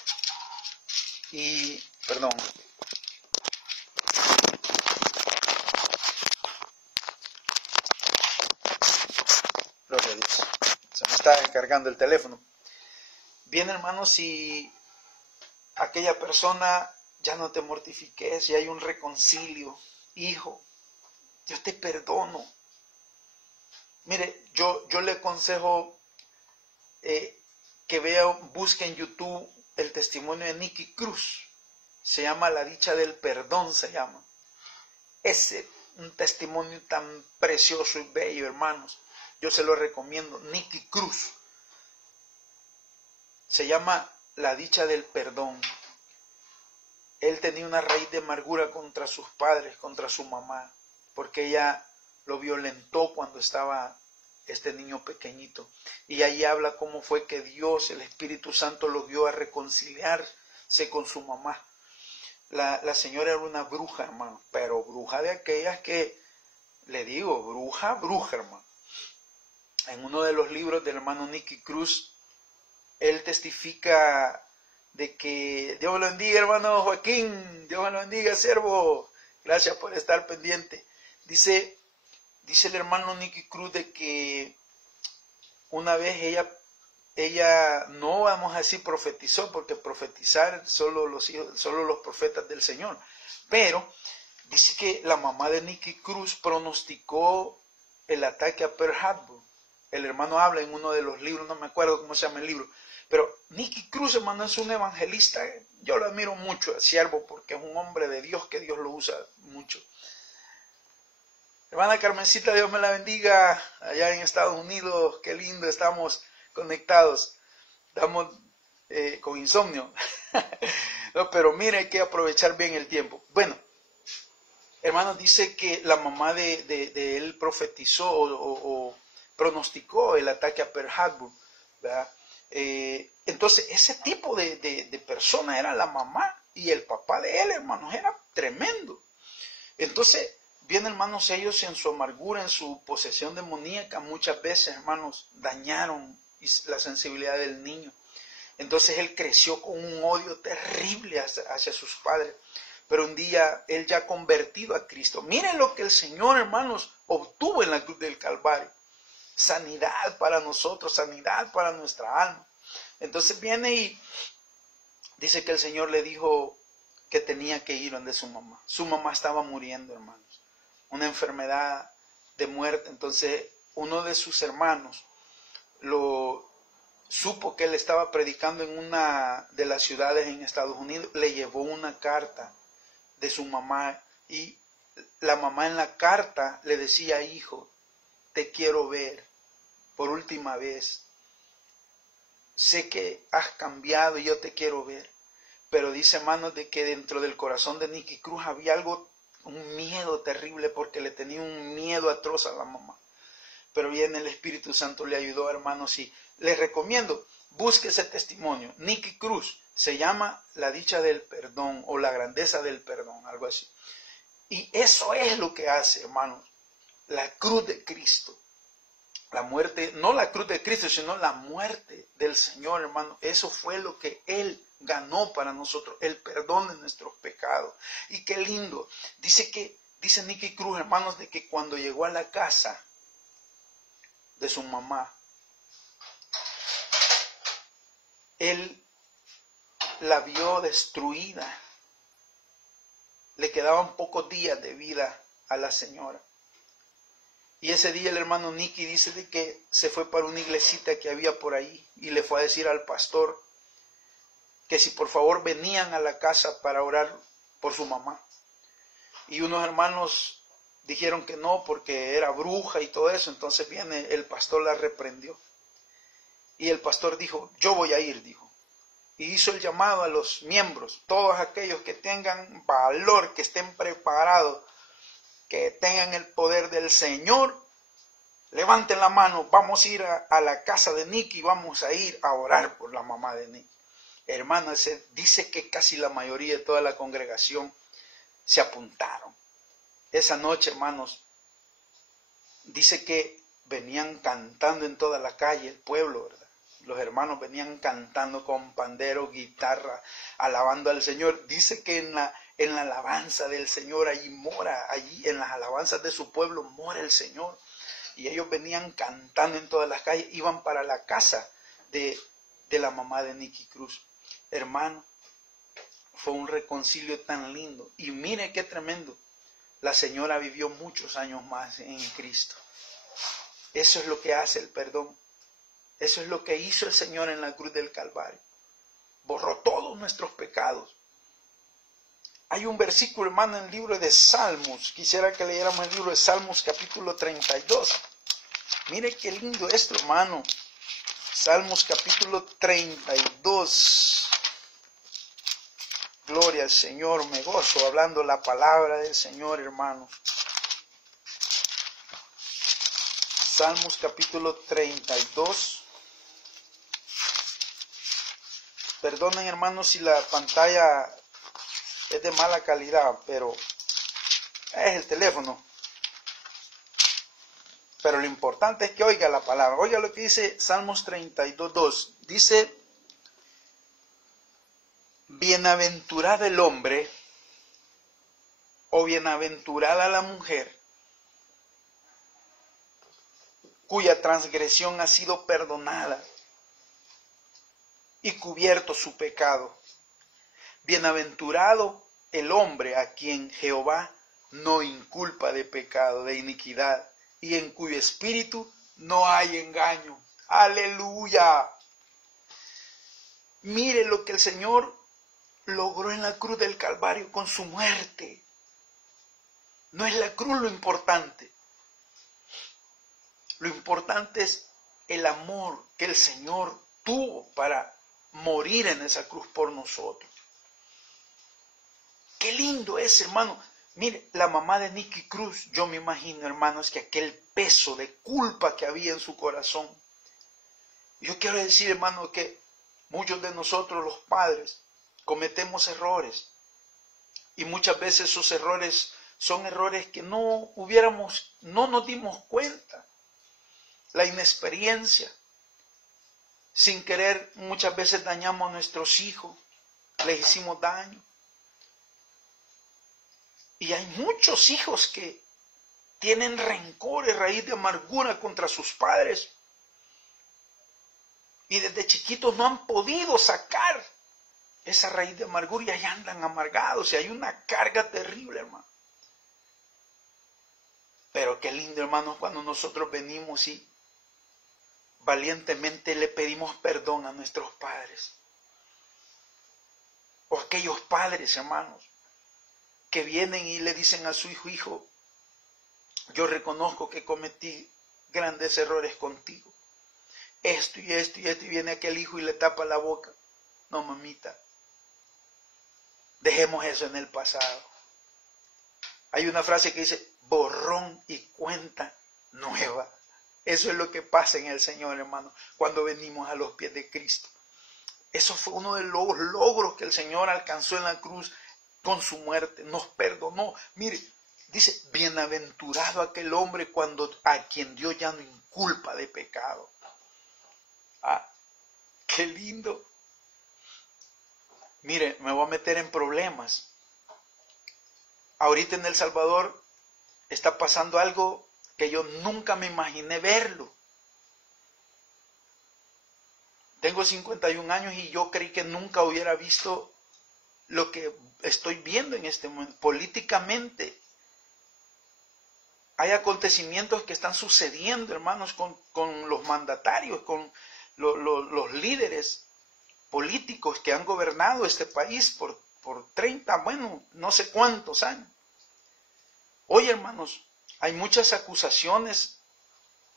y, perdón, gloria a Dios, se me está descargando el teléfono. Viene, hermanos, y aquella persona, ya no te mortifiques, y hay un reconcilio. Hijo, yo te perdono. Mire, yo le aconsejo que busque en YouTube el testimonio de Nicky Cruz. Se llama La Dicha del Perdón, se llama. Un testimonio tan precioso y bello, hermanos. Yo se lo recomiendo. Nicky Cruz. Se llama La Dicha del Perdón. Él tenía una raíz de amargura contra sus padres, contra su mamá, porque ella lo violentó cuando estaba este niño pequeñito. Y ahí habla cómo fue que Dios, el Espíritu Santo, lo dio a reconciliarse con su mamá. La señora era una bruja, hermano, pero bruja de aquellas que, le digo, bruja, hermano. En uno de los libros del hermano Nicky Cruz, él testifica de que, Dios me lo bendiga, hermano Joaquín, Dios me lo bendiga, siervo, gracias por estar pendiente. Dice el hermano Nicky Cruz de que una vez ella no vamos a decir profetizó, porque profetizar solo los profetas del Señor, pero dice que la mamá de Nicky Cruz pronosticó el ataque a Pearl Harbor. El hermano habla en uno de los libros, no me acuerdo cómo se llama el libro, pero Nicky Cruz, hermano, es un evangelista. Yo lo admiro mucho, el siervo, porque es un hombre de Dios, que Dios lo usa mucho. Hermana Carmencita, Dios me la bendiga, allá en Estados Unidos, qué lindo, estamos conectados, estamos con insomnio. No, pero mire, hay que aprovechar bien el tiempo. Bueno, hermano, dice que la mamá de él profetizó o pronosticó el ataque a Pearl Harbor, ¿verdad? Entonces, ese tipo de persona era la mamá y el papá de él, hermanos, era tremendo. Entonces, bien, hermanos, ellos en su amargura, en su posesión demoníaca, muchas veces, hermanos, dañaron la sensibilidad del niño. Entonces, él creció con un odio terrible hacia sus padres. Pero un día, él ya convertido a Cristo. Miren lo que el Señor, hermanos, obtuvo en la cruz del Calvario. Sanidad para nosotros, sanidad para nuestra alma. Entonces viene y dice que el Señor le dijo que tenía que ir donde su mamá. Su mamá estaba muriendo, hermanos. Una enfermedad de muerte. Entonces uno de sus hermanos supo que él estaba predicando en una de las ciudades en Estados Unidos. Le llevó una carta de su mamá y la mamá en la carta le decía: hijo, te quiero ver por última vez. Sé que has cambiado y yo te quiero ver. Pero dice, hermanos, de que dentro del corazón de Nicky Cruz había un miedo terrible, porque le tenía un miedo atroz a la mamá. Pero bien, el Espíritu Santo le ayudó, hermanos, y les recomiendo, busque ese testimonio. Nicky Cruz se llama La dicha del perdón o La grandeza del perdón, algo así. Y eso es lo que hace, hermanos, la cruz de Cristo. La muerte, no la cruz de Cristo, sino la muerte del Señor, hermano. Eso fue lo que Él ganó para nosotros, el perdón de nuestros pecados. Y qué lindo. Dice Nicky Cruz, hermanos, de que cuando llegó a la casa de su mamá, él la vio destruida. Le quedaban pocos días de vida a la señora. Y ese día el hermano Nicky dice de que se fue para una iglesita que había por ahí y le fue a decir al pastor que si por favor venían a la casa para orar por su mamá. Y unos hermanos dijeron que no porque era bruja y todo eso. Entonces viene el pastor, la reprendió. Y el pastor dijo: yo voy a ir, dijo. Y hizo el llamado a los miembros, todos aquellos que tengan valor, que estén preparados, que tengan el poder del Señor, levanten la mano, vamos a ir a la casa de Nicky, vamos a ir a orar por la mamá de Nicky. Hermano, dice que casi la mayoría de toda la congregación se apuntaron. Esa noche, hermanos, dice que venían cantando en toda la calle, el pueblo, ¿verdad? Los hermanos venían cantando con pandero, guitarra, alabando al Señor. Dice que en la alabanza del Señor, allí en las alabanzas de su pueblo mora el Señor. Y ellos venían cantando en todas las calles, iban para la casa de la mamá de Nicky Cruz. Hermano, fue un reconcilio tan lindo. Y mire qué tremendo. La señora vivió muchos años más en Cristo. Eso es lo que hace el perdón. Eso es lo que hizo el Señor en la cruz del Calvario. Borró todos nuestros pecados. Hay un versículo, hermano, en el libro de Salmos. Quisiera que leyéramos el libro de Salmos, capítulo 32. Mire qué lindo esto, hermano. Salmos, capítulo 32. Gloria al Señor, me gozo hablando la palabra del Señor, hermano. Salmos, capítulo 32. Perdonen, hermanos, si la pantalla es de mala calidad, pero es el teléfono. Pero lo importante es que oiga la palabra. Oiga lo que dice Salmos 32:2. Dice: bienaventurado el hombre, o bienaventurada la mujer, cuya transgresión ha sido perdonada y cubierto su pecado. Bienaventurado el hombre a quien Jehová no inculpa de pecado, de iniquidad, y en cuyo espíritu no hay engaño. ¡Aleluya! Mire lo que el Señor logró en la cruz del Calvario con su muerte. No es la cruz lo importante. Lo importante es el amor que el Señor tuvo para morir en esa cruz por nosotros. Qué lindo es, hermano. Mire, la mamá de Nicky Cruz, yo me imagino, hermanos, que aquel peso de culpa que había en su corazón, Yo quiero decir, hermano, que muchos de nosotros, los padres, cometemos errores. Y muchas veces esos errores son errores que no nos dimos cuenta. La inexperiencia. Sin querer, muchas veces dañamos a nuestros hijos. Les hicimos daño. Y hay muchos hijos que tienen rencores, raíz de amargura contra sus padres. Y desde chiquitos no han podido sacar esa raíz de amargura y ahí andan amargados. Y hay una carga terrible, hermano. Pero qué lindo, hermanos, cuando nosotros venimos y valientemente le pedimos perdón a nuestros padres. O aquellos padres, hermanos, que vienen y le dicen a su hijo, hijo, yo reconozco que cometí grandes errores contigo. Esto y esto y esto, y viene aquel hijo y le tapa la boca. No, mamita, dejemos eso en el pasado. Hay una frase que dice, borrón y cuenta nueva. Eso es lo que pasa en el Señor, hermano, cuando venimos a los pies de Cristo. Eso fue uno de los logros que el Señor alcanzó en la cruz con su muerte. Nos perdonó. Mire, dice, bienaventurado aquel hombre a quien Dios ya no inculpa de pecado. Ah, qué lindo. Mire, me voy a meter en problemas. Ahorita en El Salvador está pasando algo que yo nunca me imaginé verlo. Tengo 51 años y yo creí que nunca hubiera visto lo que estoy viendo en este momento. Políticamente hay acontecimientos que están sucediendo, hermanos, con los mandatarios, con los líderes políticos que han gobernado este país por 30, bueno, no sé cuántos años. Hoy, hermanos, hay muchas acusaciones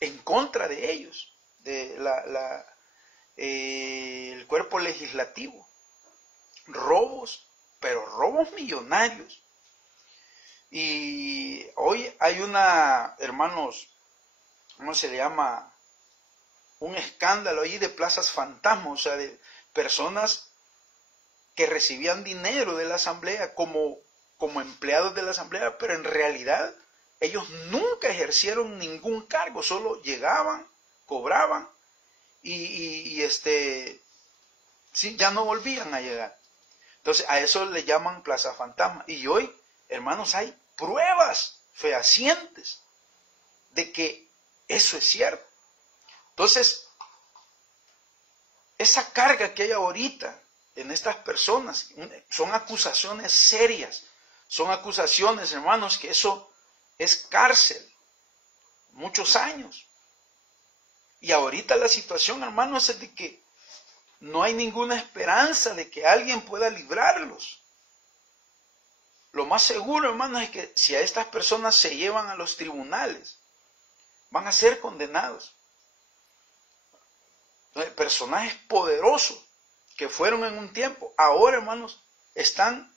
en contra de ellos, de el cuerpo legislativo. Robos, pero robos millonarios. Y hoy hay hermanos, ¿cómo se le llama? Un escándalo ahí de plazas fantasmas, o sea, de personas que recibían dinero de la asamblea como empleados de la asamblea, pero en realidad ellos nunca ejercieron ningún cargo, solo llegaban, cobraban y sí, ya no volvían a llegar. Entonces a eso le llaman plaza fantasma. Y hoy, hermanos, hay pruebas fehacientes de que eso es cierto. Entonces, esa carga que hay ahorita en estas personas son acusaciones serias. Son acusaciones, hermanos, que eso es cárcel. Muchos años. Y ahorita la situación, hermanos, es de que no hay ninguna esperanza de que alguien pueda librarlos. Lo más seguro, hermanos, es que si a estas personas se llevan a los tribunales, van a ser condenados. Personajes poderosos que fueron en un tiempo, ahora, hermanos, están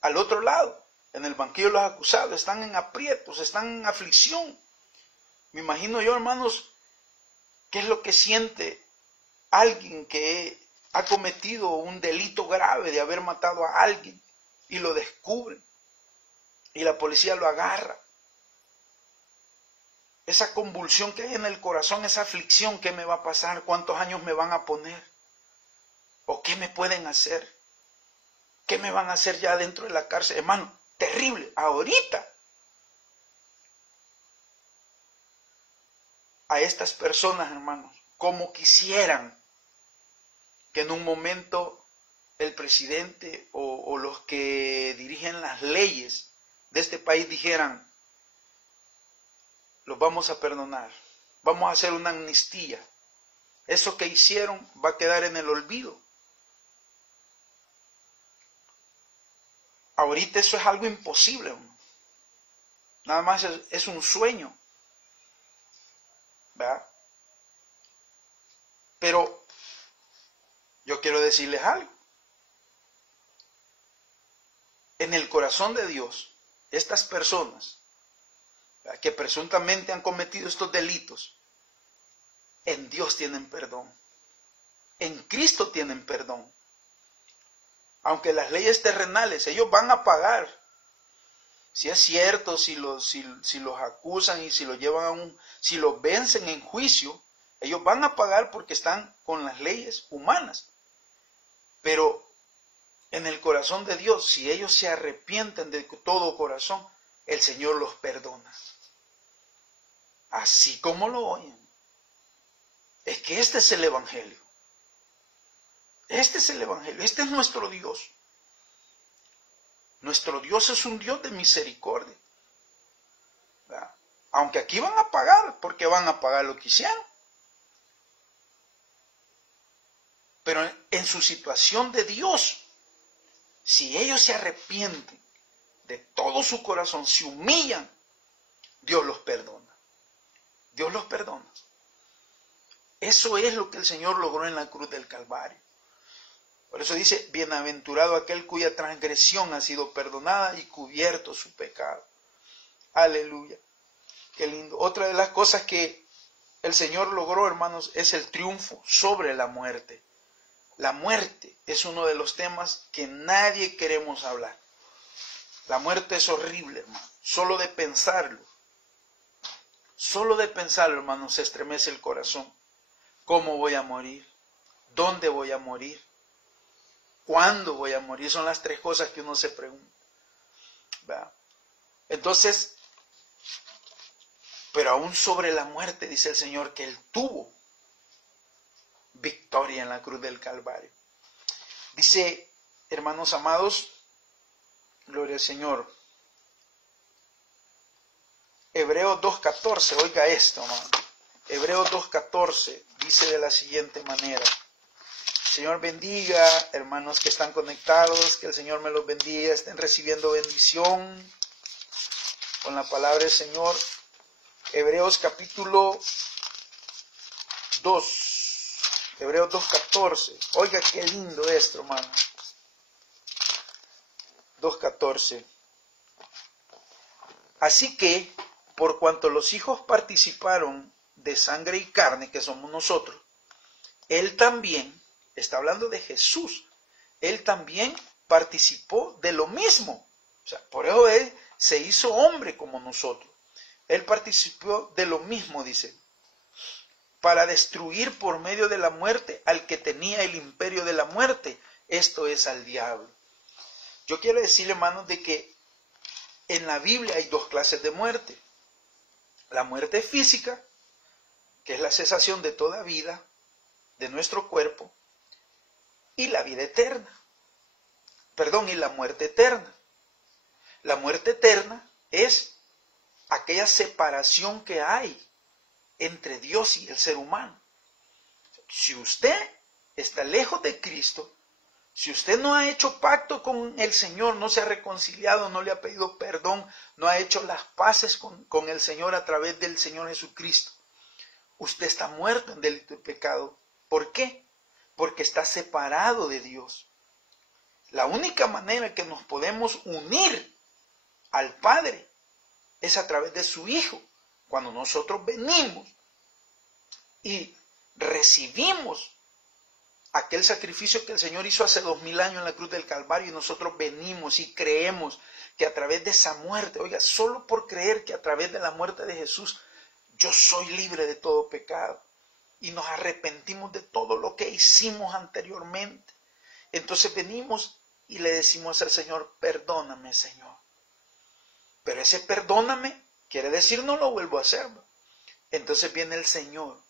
al otro lado, en el banquillo de los acusados, están en aprietos, están en aflicción. Me imagino yo, hermanos, qué es lo que siente alguien que ha cometido un delito grave de haber matado a alguien y lo descubre y la policía lo agarra. Esa convulsión que hay en el corazón, esa aflicción, ¿qué me va a pasar? ¿Cuántos años me van a poner? ¿O qué me pueden hacer? ¿Qué me van a hacer ya dentro de la cárcel? Hermano, terrible. Ahorita a estas personas, hermanos, como quisieran que en un momento el presidente o los que dirigen las leyes de este país dijeran, los vamos a perdonar, vamos a hacer una amnistía. Eso que hicieron va a quedar en el olvido. Ahorita eso es algo imposible, hermano. Nada más es un sueño, ¿verdad? Pero yo quiero decirles algo. En el corazón de Dios, estas personas, ¿verdad?, que presuntamente han cometido estos delitos, en Dios tienen perdón. En Cristo tienen perdón. Aunque las leyes terrenales, ellos van a pagar. Si es cierto, si los acusan y si los llevan si los vencen en juicio, ellos van a pagar porque están con las leyes humanas. Pero en el corazón de Dios, si ellos se arrepienten de todo corazón, el Señor los perdona. Así como lo oyen. Es que este es el Evangelio. Este es el Evangelio. Este es nuestro Dios. Nuestro Dios es un Dios de misericordia. ¿Verdad? Aunque aquí van a pagar, porque van a pagar lo que hicieron. Pero en su situación de Dios, si ellos se arrepienten de todo su corazón, se humillan, Dios los perdona. Dios los perdona. Eso es lo que el Señor logró en la cruz del Calvario. Por eso dice, bienaventurado aquel cuya transgresión ha sido perdonada y cubierto su pecado. Aleluya. Qué lindo. Otra de las cosas que el Señor logró, hermanos, es el triunfo sobre la muerte. La muerte es uno de los temas que nadie queremos hablar. La muerte es horrible, hermano. Solo de pensarlo, hermano, se estremece el corazón. ¿Cómo voy a morir? ¿Dónde voy a morir? ¿Cuándo voy a morir? Son las tres cosas que uno se pregunta. ¿Verdad? Entonces, pero aún sobre la muerte, dice el Señor, que Él tuvo victoria en la cruz del Calvario. Dice, hermanos amados, gloria al Señor, Hebreos 2.14, oiga esto, hermano. Hebreos 2.14 dice de la siguiente manera. Señor bendiga, hermanos que están conectados, que el Señor me los bendiga, estén recibiendo bendición con la palabra del Señor. Hebreos capítulo 2, Hebreos 2.14, oiga qué lindo esto, hermano. 2.14. Así que, por cuanto los hijos participaron de sangre y carne, que somos nosotros, Él también, está hablando de Jesús, Él también participó de lo mismo. O sea, por eso Él se hizo hombre como nosotros. Él participó de lo mismo, dice, para destruir por medio de la muerte al que tenía el imperio de la muerte, esto es al diablo. Yo quiero decirle, hermanos, de que en la Biblia hay dos clases de muerte. La muerte física, que es la cesación de toda vida de nuestro cuerpo, y la vida eterna. Y la muerte eterna. La muerte eterna es aquella separación que hay entre Dios y el ser humano. Si usted está lejos de Cristo, si usted no ha hecho pacto con el Señor, no se ha reconciliado, no le ha pedido perdón, no ha hecho las paces con el Señor a través del Señor Jesucristo, usted está muerto en delito de pecado. ¿Por qué? Porque está separado de Dios. La única manera que nos podemos unir al Padre es a través de su Hijo. Cuando nosotros venimos y recibimos aquel sacrificio que el Señor hizo hace 2000 años en la cruz del Calvario, y nosotros venimos y creemos que a través de esa muerte, oiga, solo por creer que a través de la muerte de Jesús yo soy libre de todo pecado, y nos arrepentimos de todo lo que hicimos anteriormente, entonces venimos y le decimos al Señor, perdóname, Señor. Pero ese perdóname quiere decir no lo vuelvo a hacer. Entonces viene el Señor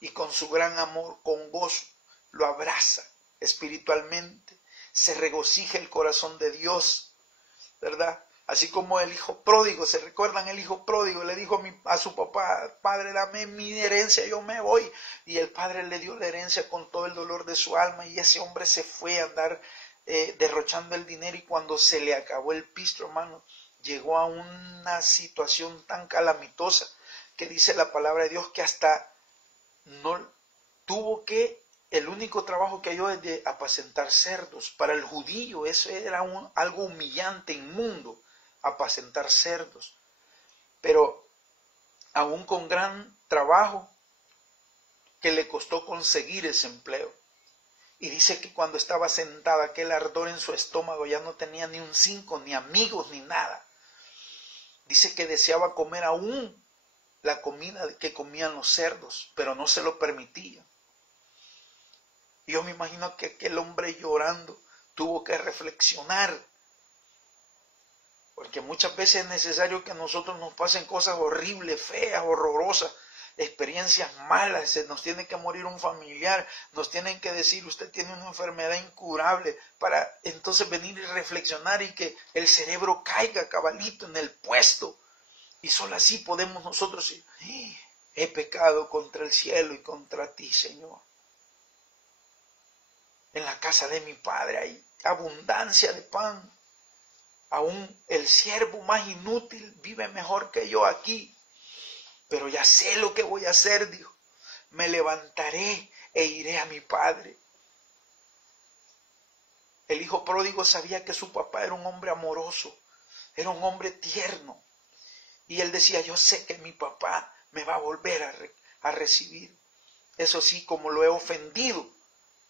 y con su gran amor, con gozo, lo abraza espiritualmente, se regocija el corazón de Dios, ¿verdad? Así como el hijo pródigo, ¿se recuerdan? El hijo pródigo le dijo a su papá, padre, dame mi herencia, yo me voy. Y el padre le dio la herencia con todo el dolor de su alma, y ese hombre se fue a andar derrochando el dinero, y cuando se le acabó el pisto, hermano, llegó a una situación tan calamitosa que dice la palabra de Dios que hasta no tuvo que, el único trabajo que halló es de apacentar cerdos. Para el judío eso era algo humillante, inmundo, apacentar cerdos. Pero aún con gran trabajo que le costó conseguir ese empleo. Y dice que cuando estaba sentada, aquel ardor en su estómago, ya no tenía ni un 5, ni amigos, ni nada. Dice que deseaba comer aún la comida que comían los cerdos, pero no se lo permitía. Y yo me imagino que aquel hombre llorando tuvo que reflexionar, porque muchas veces es necesario que a nosotros nos pasen cosas horribles, feas, horrorosas, experiencias malas, se nos tiene que morir un familiar, nos tienen que decir usted tiene una enfermedad incurable, para entonces venir y reflexionar y que el cerebro caiga cabalito en el puesto. Y solo así podemos nosotros decir, he pecado contra el cielo y contra ti, Señor. En la casa de mi padre hay abundancia de pan. Aún el siervo más inútil vive mejor que yo aquí. Pero ya sé lo que voy a hacer, dijo. Me levantaré e iré a mi padre. El hijo pródigo sabía que su papá era un hombre amoroso, era un hombre tierno. Y él decía, yo sé que mi papá me va a volver a recibir. Eso sí, como lo he ofendido,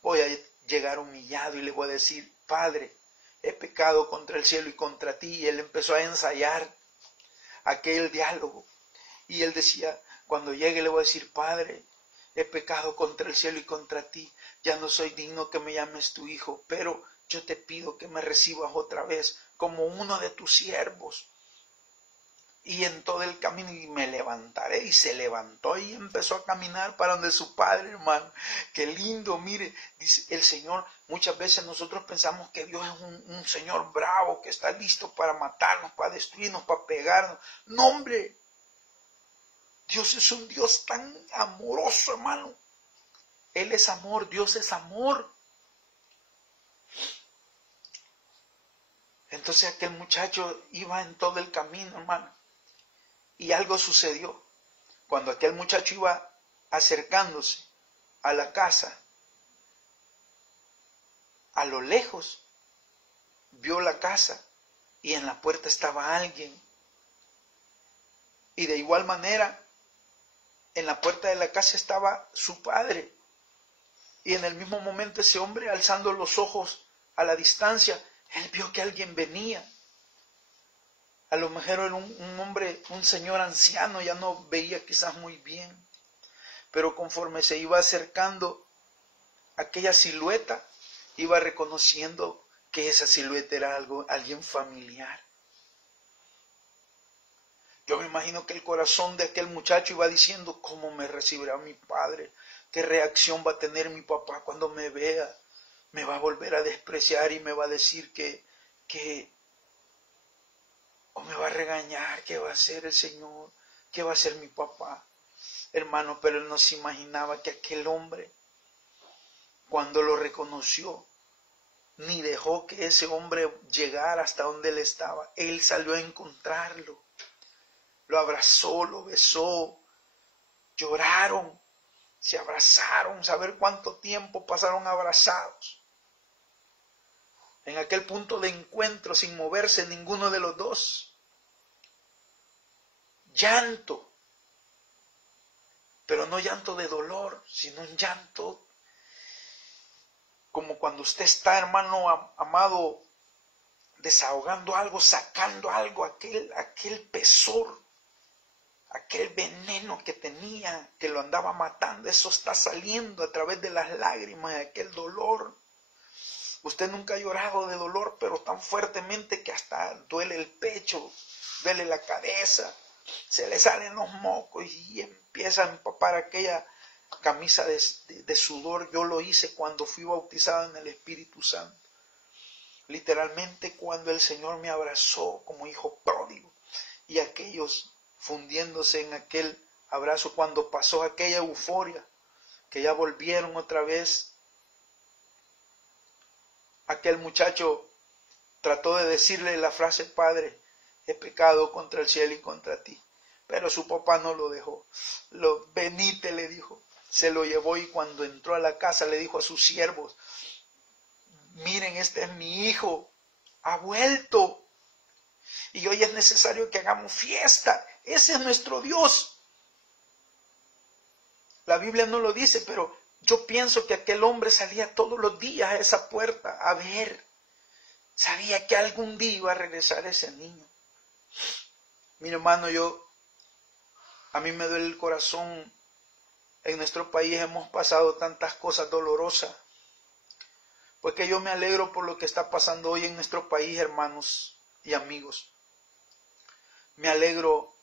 voy a llegar humillado y le voy a decir, Padre, he pecado contra el cielo y contra ti. Y él empezó a ensayar aquel diálogo. Y él decía, cuando llegue le voy a decir, Padre, he pecado contra el cielo y contra ti. Ya no soy digno que me llames tu hijo, pero yo te pido que me recibas otra vez como uno de tus siervos. Y en todo el camino y me levantaré. Y se levantó y empezó a caminar para donde su padre, hermano. Qué lindo, mire, dice el Señor. Muchas veces nosotros pensamos que Dios es un Señor bravo, que está listo para matarnos, para destruirnos, para pegarnos. No, hombre. Dios es un Dios tan amoroso, hermano. Él es amor, Dios es amor. Entonces aquel muchacho iba en todo el camino, hermano. Y algo sucedió. Cuando aquel muchacho iba acercándose a la casa, a lo lejos, vio la casa y en la puerta estaba alguien. Y de igual manera, en la puerta de la casa estaba su padre. Y en el mismo momento ese hombre, alzando los ojos a la distancia, él vio que alguien venía. A lo mejor era un hombre, un señor anciano, ya no veía quizás muy bien. Pero conforme se iba acercando aquella silueta, iba reconociendo que esa silueta era alguien familiar. Yo me imagino que el corazón de aquel muchacho iba diciendo, ¿cómo me recibirá mi padre? ¿Qué reacción va a tener mi papá cuando me vea? Me va a volver a despreciar y me va a decir o me va a regañar. ¿Qué va a hacer el Señor? ¿Qué va a hacer mi papá? Hermano, pero él no se imaginaba que aquel hombre, cuando lo reconoció, ni dejó que ese hombre llegara hasta donde él estaba. Él salió a encontrarlo. Lo abrazó, lo besó, lloraron, se abrazaron, saber cuánto tiempo pasaron abrazados. En aquel punto de encuentro, sin moverse ninguno de los dos. Llanto, pero no llanto de dolor, sino un llanto como cuando usted está, hermano amado, desahogando algo, sacando algo, aquel pesor, aquel veneno que tenía, que lo andaba matando, eso está saliendo a través de las lágrimas, de aquel dolor. Usted nunca ha llorado de dolor, pero tan fuertemente que hasta duele el pecho, duele la cabeza, se le salen los mocos y empieza a empapar aquella camisa de sudor. Yo lo hice cuando fui bautizado en el Espíritu Santo. Literalmente cuando el Señor me abrazó como hijo pródigo y aquellos fundiéndose en aquel abrazo, cuando pasó aquella euforia, que ya volvieron otra vez, aquel muchacho trató de decirle la frase, Padre, he pecado contra el cielo y contra ti. Pero su papá no lo dejó. Venite, le dijo. Se lo llevó y cuando entró a la casa le dijo a sus siervos, miren, este es mi hijo, ha vuelto. Y hoy es necesario que hagamos fiesta. Ese es nuestro Dios. La Biblia no lo dice, pero yo pienso que aquel hombre salía todos los días a esa puerta a ver. Sabía que algún día iba a regresar ese niño. Mi hermano, a mí me duele el corazón. En nuestro país hemos pasado tantas cosas dolorosas. Porque yo me alegro por lo que está pasando hoy en nuestro país, hermanos y amigos. Me alegro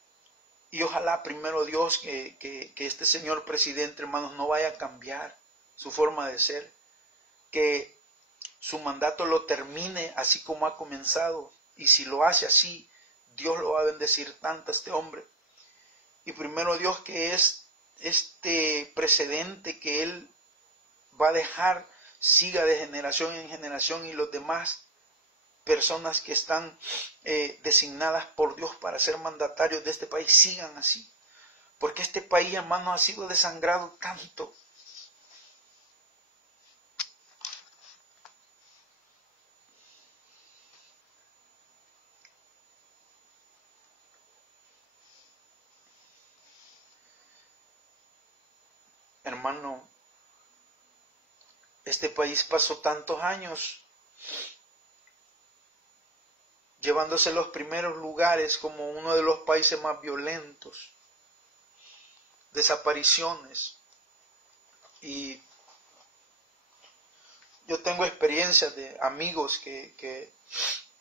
y ojalá primero Dios que este señor presidente, hermanos, no vaya a cambiar su forma de ser. Que su mandato lo termine así como ha comenzado. Y si lo hace así, Dios lo va a bendecir tanto a este hombre. Y primero Dios, que es este precedente que él va a dejar, siga de generación en generación, y los demás personas que están designadas por Dios para ser mandatarios de este país sigan así. Porque este país, hermano, ha sido desangrado tanto. Hermano, este país pasó tantos años llevándose los primeros lugares como uno de los países más violentos, desapariciones. Y yo tengo experiencias de amigos que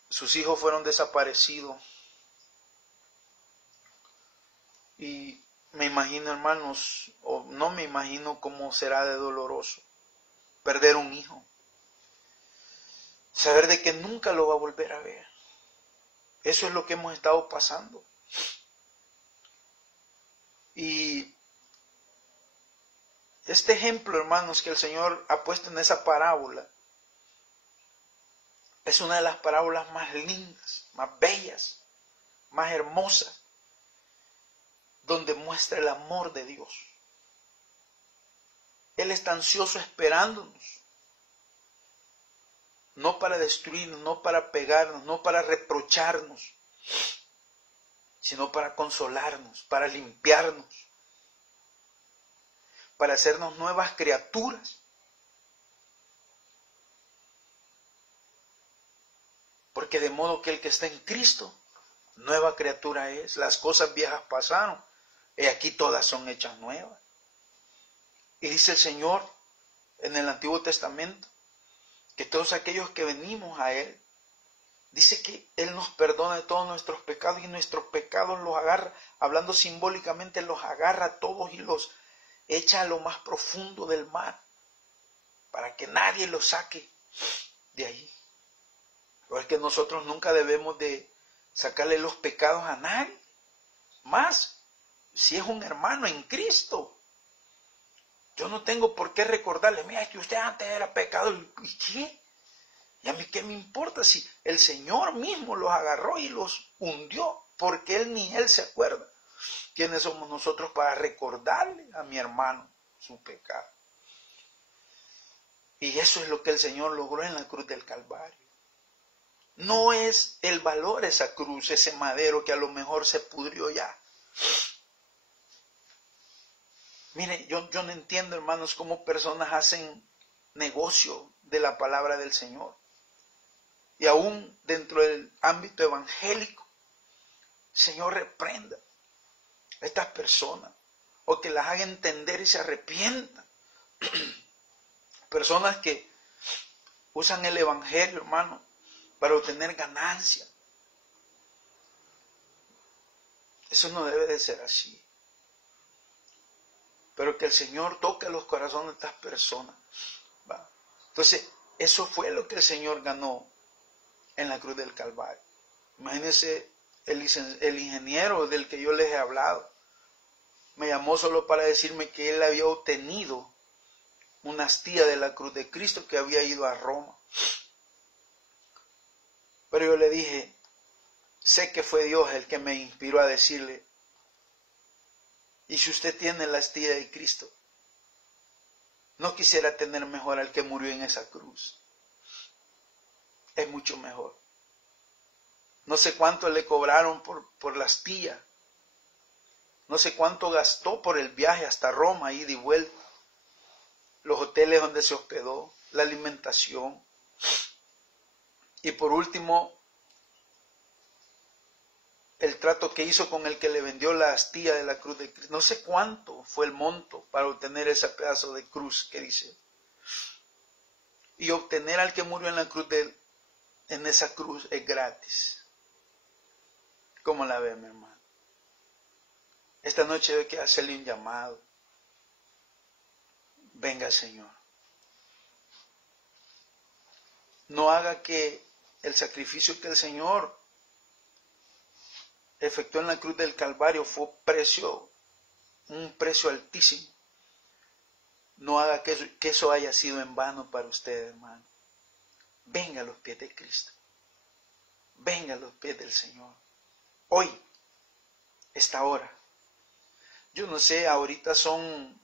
sus hijos fueron desaparecidos. Y me imagino, hermanos, o no me imagino cómo será de doloroso perder un hijo. Saber de que nunca lo va a volver a ver. Eso es lo que hemos estado pasando. Y este ejemplo, hermanos, que el Señor ha puesto en esa parábola, es una de las parábolas más lindas, más bellas, más hermosas, donde muestra el amor de Dios. Él está ansioso esperándonos, no para destruirnos, no para pegarnos, no para reprocharnos, sino para consolarnos, para limpiarnos, para hacernos nuevas criaturas. Porque de modo que el que está en Cristo, nueva criatura es. Las cosas viejas pasaron, y aquí todas son hechas nuevas. Y dice el Señor en el Antiguo Testamento, que todos aquellos que venimos a Él, dice que Él nos perdona de todos nuestros pecados, y nuestros pecados los agarra, hablando simbólicamente, los agarra a todos y los echa a lo más profundo del mar, para que nadie los saque de ahí. Pero es que nosotros nunca debemos de sacarle los pecados a nadie, más si es un hermano en Cristo. Yo no tengo por qué recordarle, mira, es que usted antes era pecador. ¿Y qué? ¿Y a mí qué me importa si el Señor mismo los agarró y los hundió? Porque Él ni Él se acuerda. ¿Quiénes somos nosotros para recordarle a mi hermano su pecado? Y eso es lo que el Señor logró en la cruz del Calvario. No es el valor esa cruz, ese madero que a lo mejor se pudrió ya. Mire, yo no entiendo, hermanos, cómo personas hacen negocio de la palabra del Señor. Y aún dentro del ámbito evangélico, el Señor reprenda a estas personas, o que las haga entender y se arrepientan. Personas que usan el evangelio, hermano, para obtener ganancia. Eso no debe de ser así. Pero que el Señor toque los corazones de estas personas. ¿Va? Entonces, eso fue lo que el Señor ganó en la cruz del Calvario. Imagínense, el ingeniero del que yo les he hablado me llamó solo para decirme que él había obtenido una astilla de la cruz de Cristo, que había ido a Roma. Pero yo le dije, sé que fue Dios el que me inspiró a decirle, y si usted tiene la astilla de Cristo, no quisiera tener mejor al que murió en esa cruz. Es mucho mejor. No sé cuánto le cobraron por la astilla, No sé cuánto gastó por el viaje hasta Roma, ida y vuelta. Los hoteles donde se hospedó, la alimentación. Y por último, el trato que hizo con el que le vendió la astilla de la cruz de Cristo. No sé cuánto fue el monto para obtener ese pedazo de cruz que dice. Y obtener al que murió en la cruz en esa cruz es gratis. ¿Cómo la ve, mi hermano? Esta noche hay que hacerle un llamado. Venga, Señor. No haga que el sacrificio que el Señor efectuó en la cruz del Calvario fue un precio altísimo. No haga que eso haya sido en vano para usted, hermano. Venga a los pies de Cristo. Venga a los pies del Señor. Hoy, esta hora. Yo no sé, ahorita son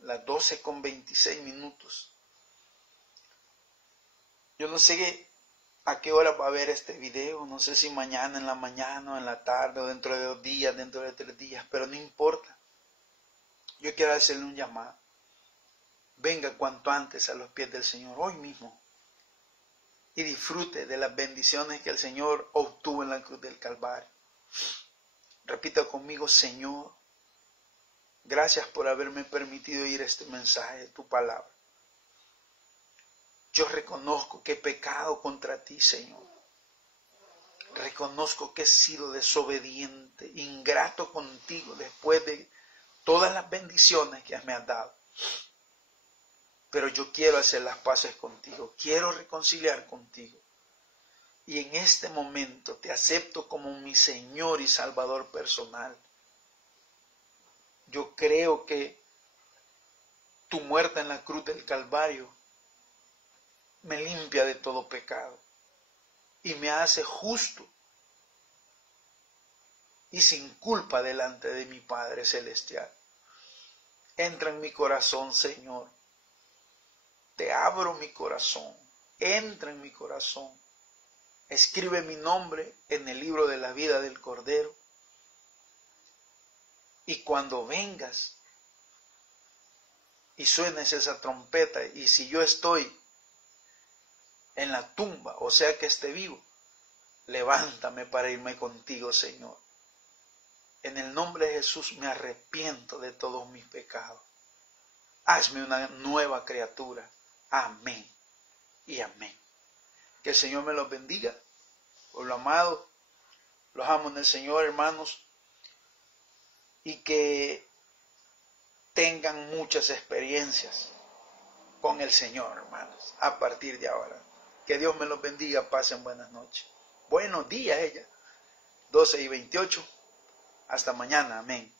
las 12:26. Yo no sé a qué hora va a ver este video. No sé si mañana en la mañana o en la tarde o dentro de 2 días, dentro de 3 días. Pero no importa. Yo quiero hacerle un llamado. Venga cuanto antes a los pies del Señor, hoy mismo. Y disfrute de las bendiciones que el Señor obtuvo en la cruz del Calvario. Repita conmigo: Señor, gracias por haberme permitido oír este mensaje de tu palabra. Yo reconozco que he pecado contra ti, Señor. Reconozco que he sido desobediente, ingrato contigo después de todas las bendiciones que me has dado. Pero yo quiero hacer las paces contigo, quiero reconciliar contigo. Y en este momento te acepto como mi Señor y Salvador personal. Yo creo que tu muerte en la cruz del Calvario me limpia de todo pecado y me hace justo y sin culpa delante de mi Padre Celestial. Entra en mi corazón, Señor. Te abro mi corazón. Entra en mi corazón. Escribe mi nombre en el libro de la vida del Cordero. Y cuando vengas y suenes esa trompeta, y si yo estoy en la tumba, o sea que esté vivo, levántame para irme contigo, Señor. En el nombre de Jesús me arrepiento de todos mis pecados. Hazme una nueva criatura. Amén y amén. Que el Señor me los bendiga. Pueblo amado, los amo en el Señor, hermanos, y que tengan muchas experiencias con el Señor, hermanos, a partir de ahora. Que Dios me los bendiga, pasen buenas noches. Buenos días, ella. 12:28. Hasta mañana, amén.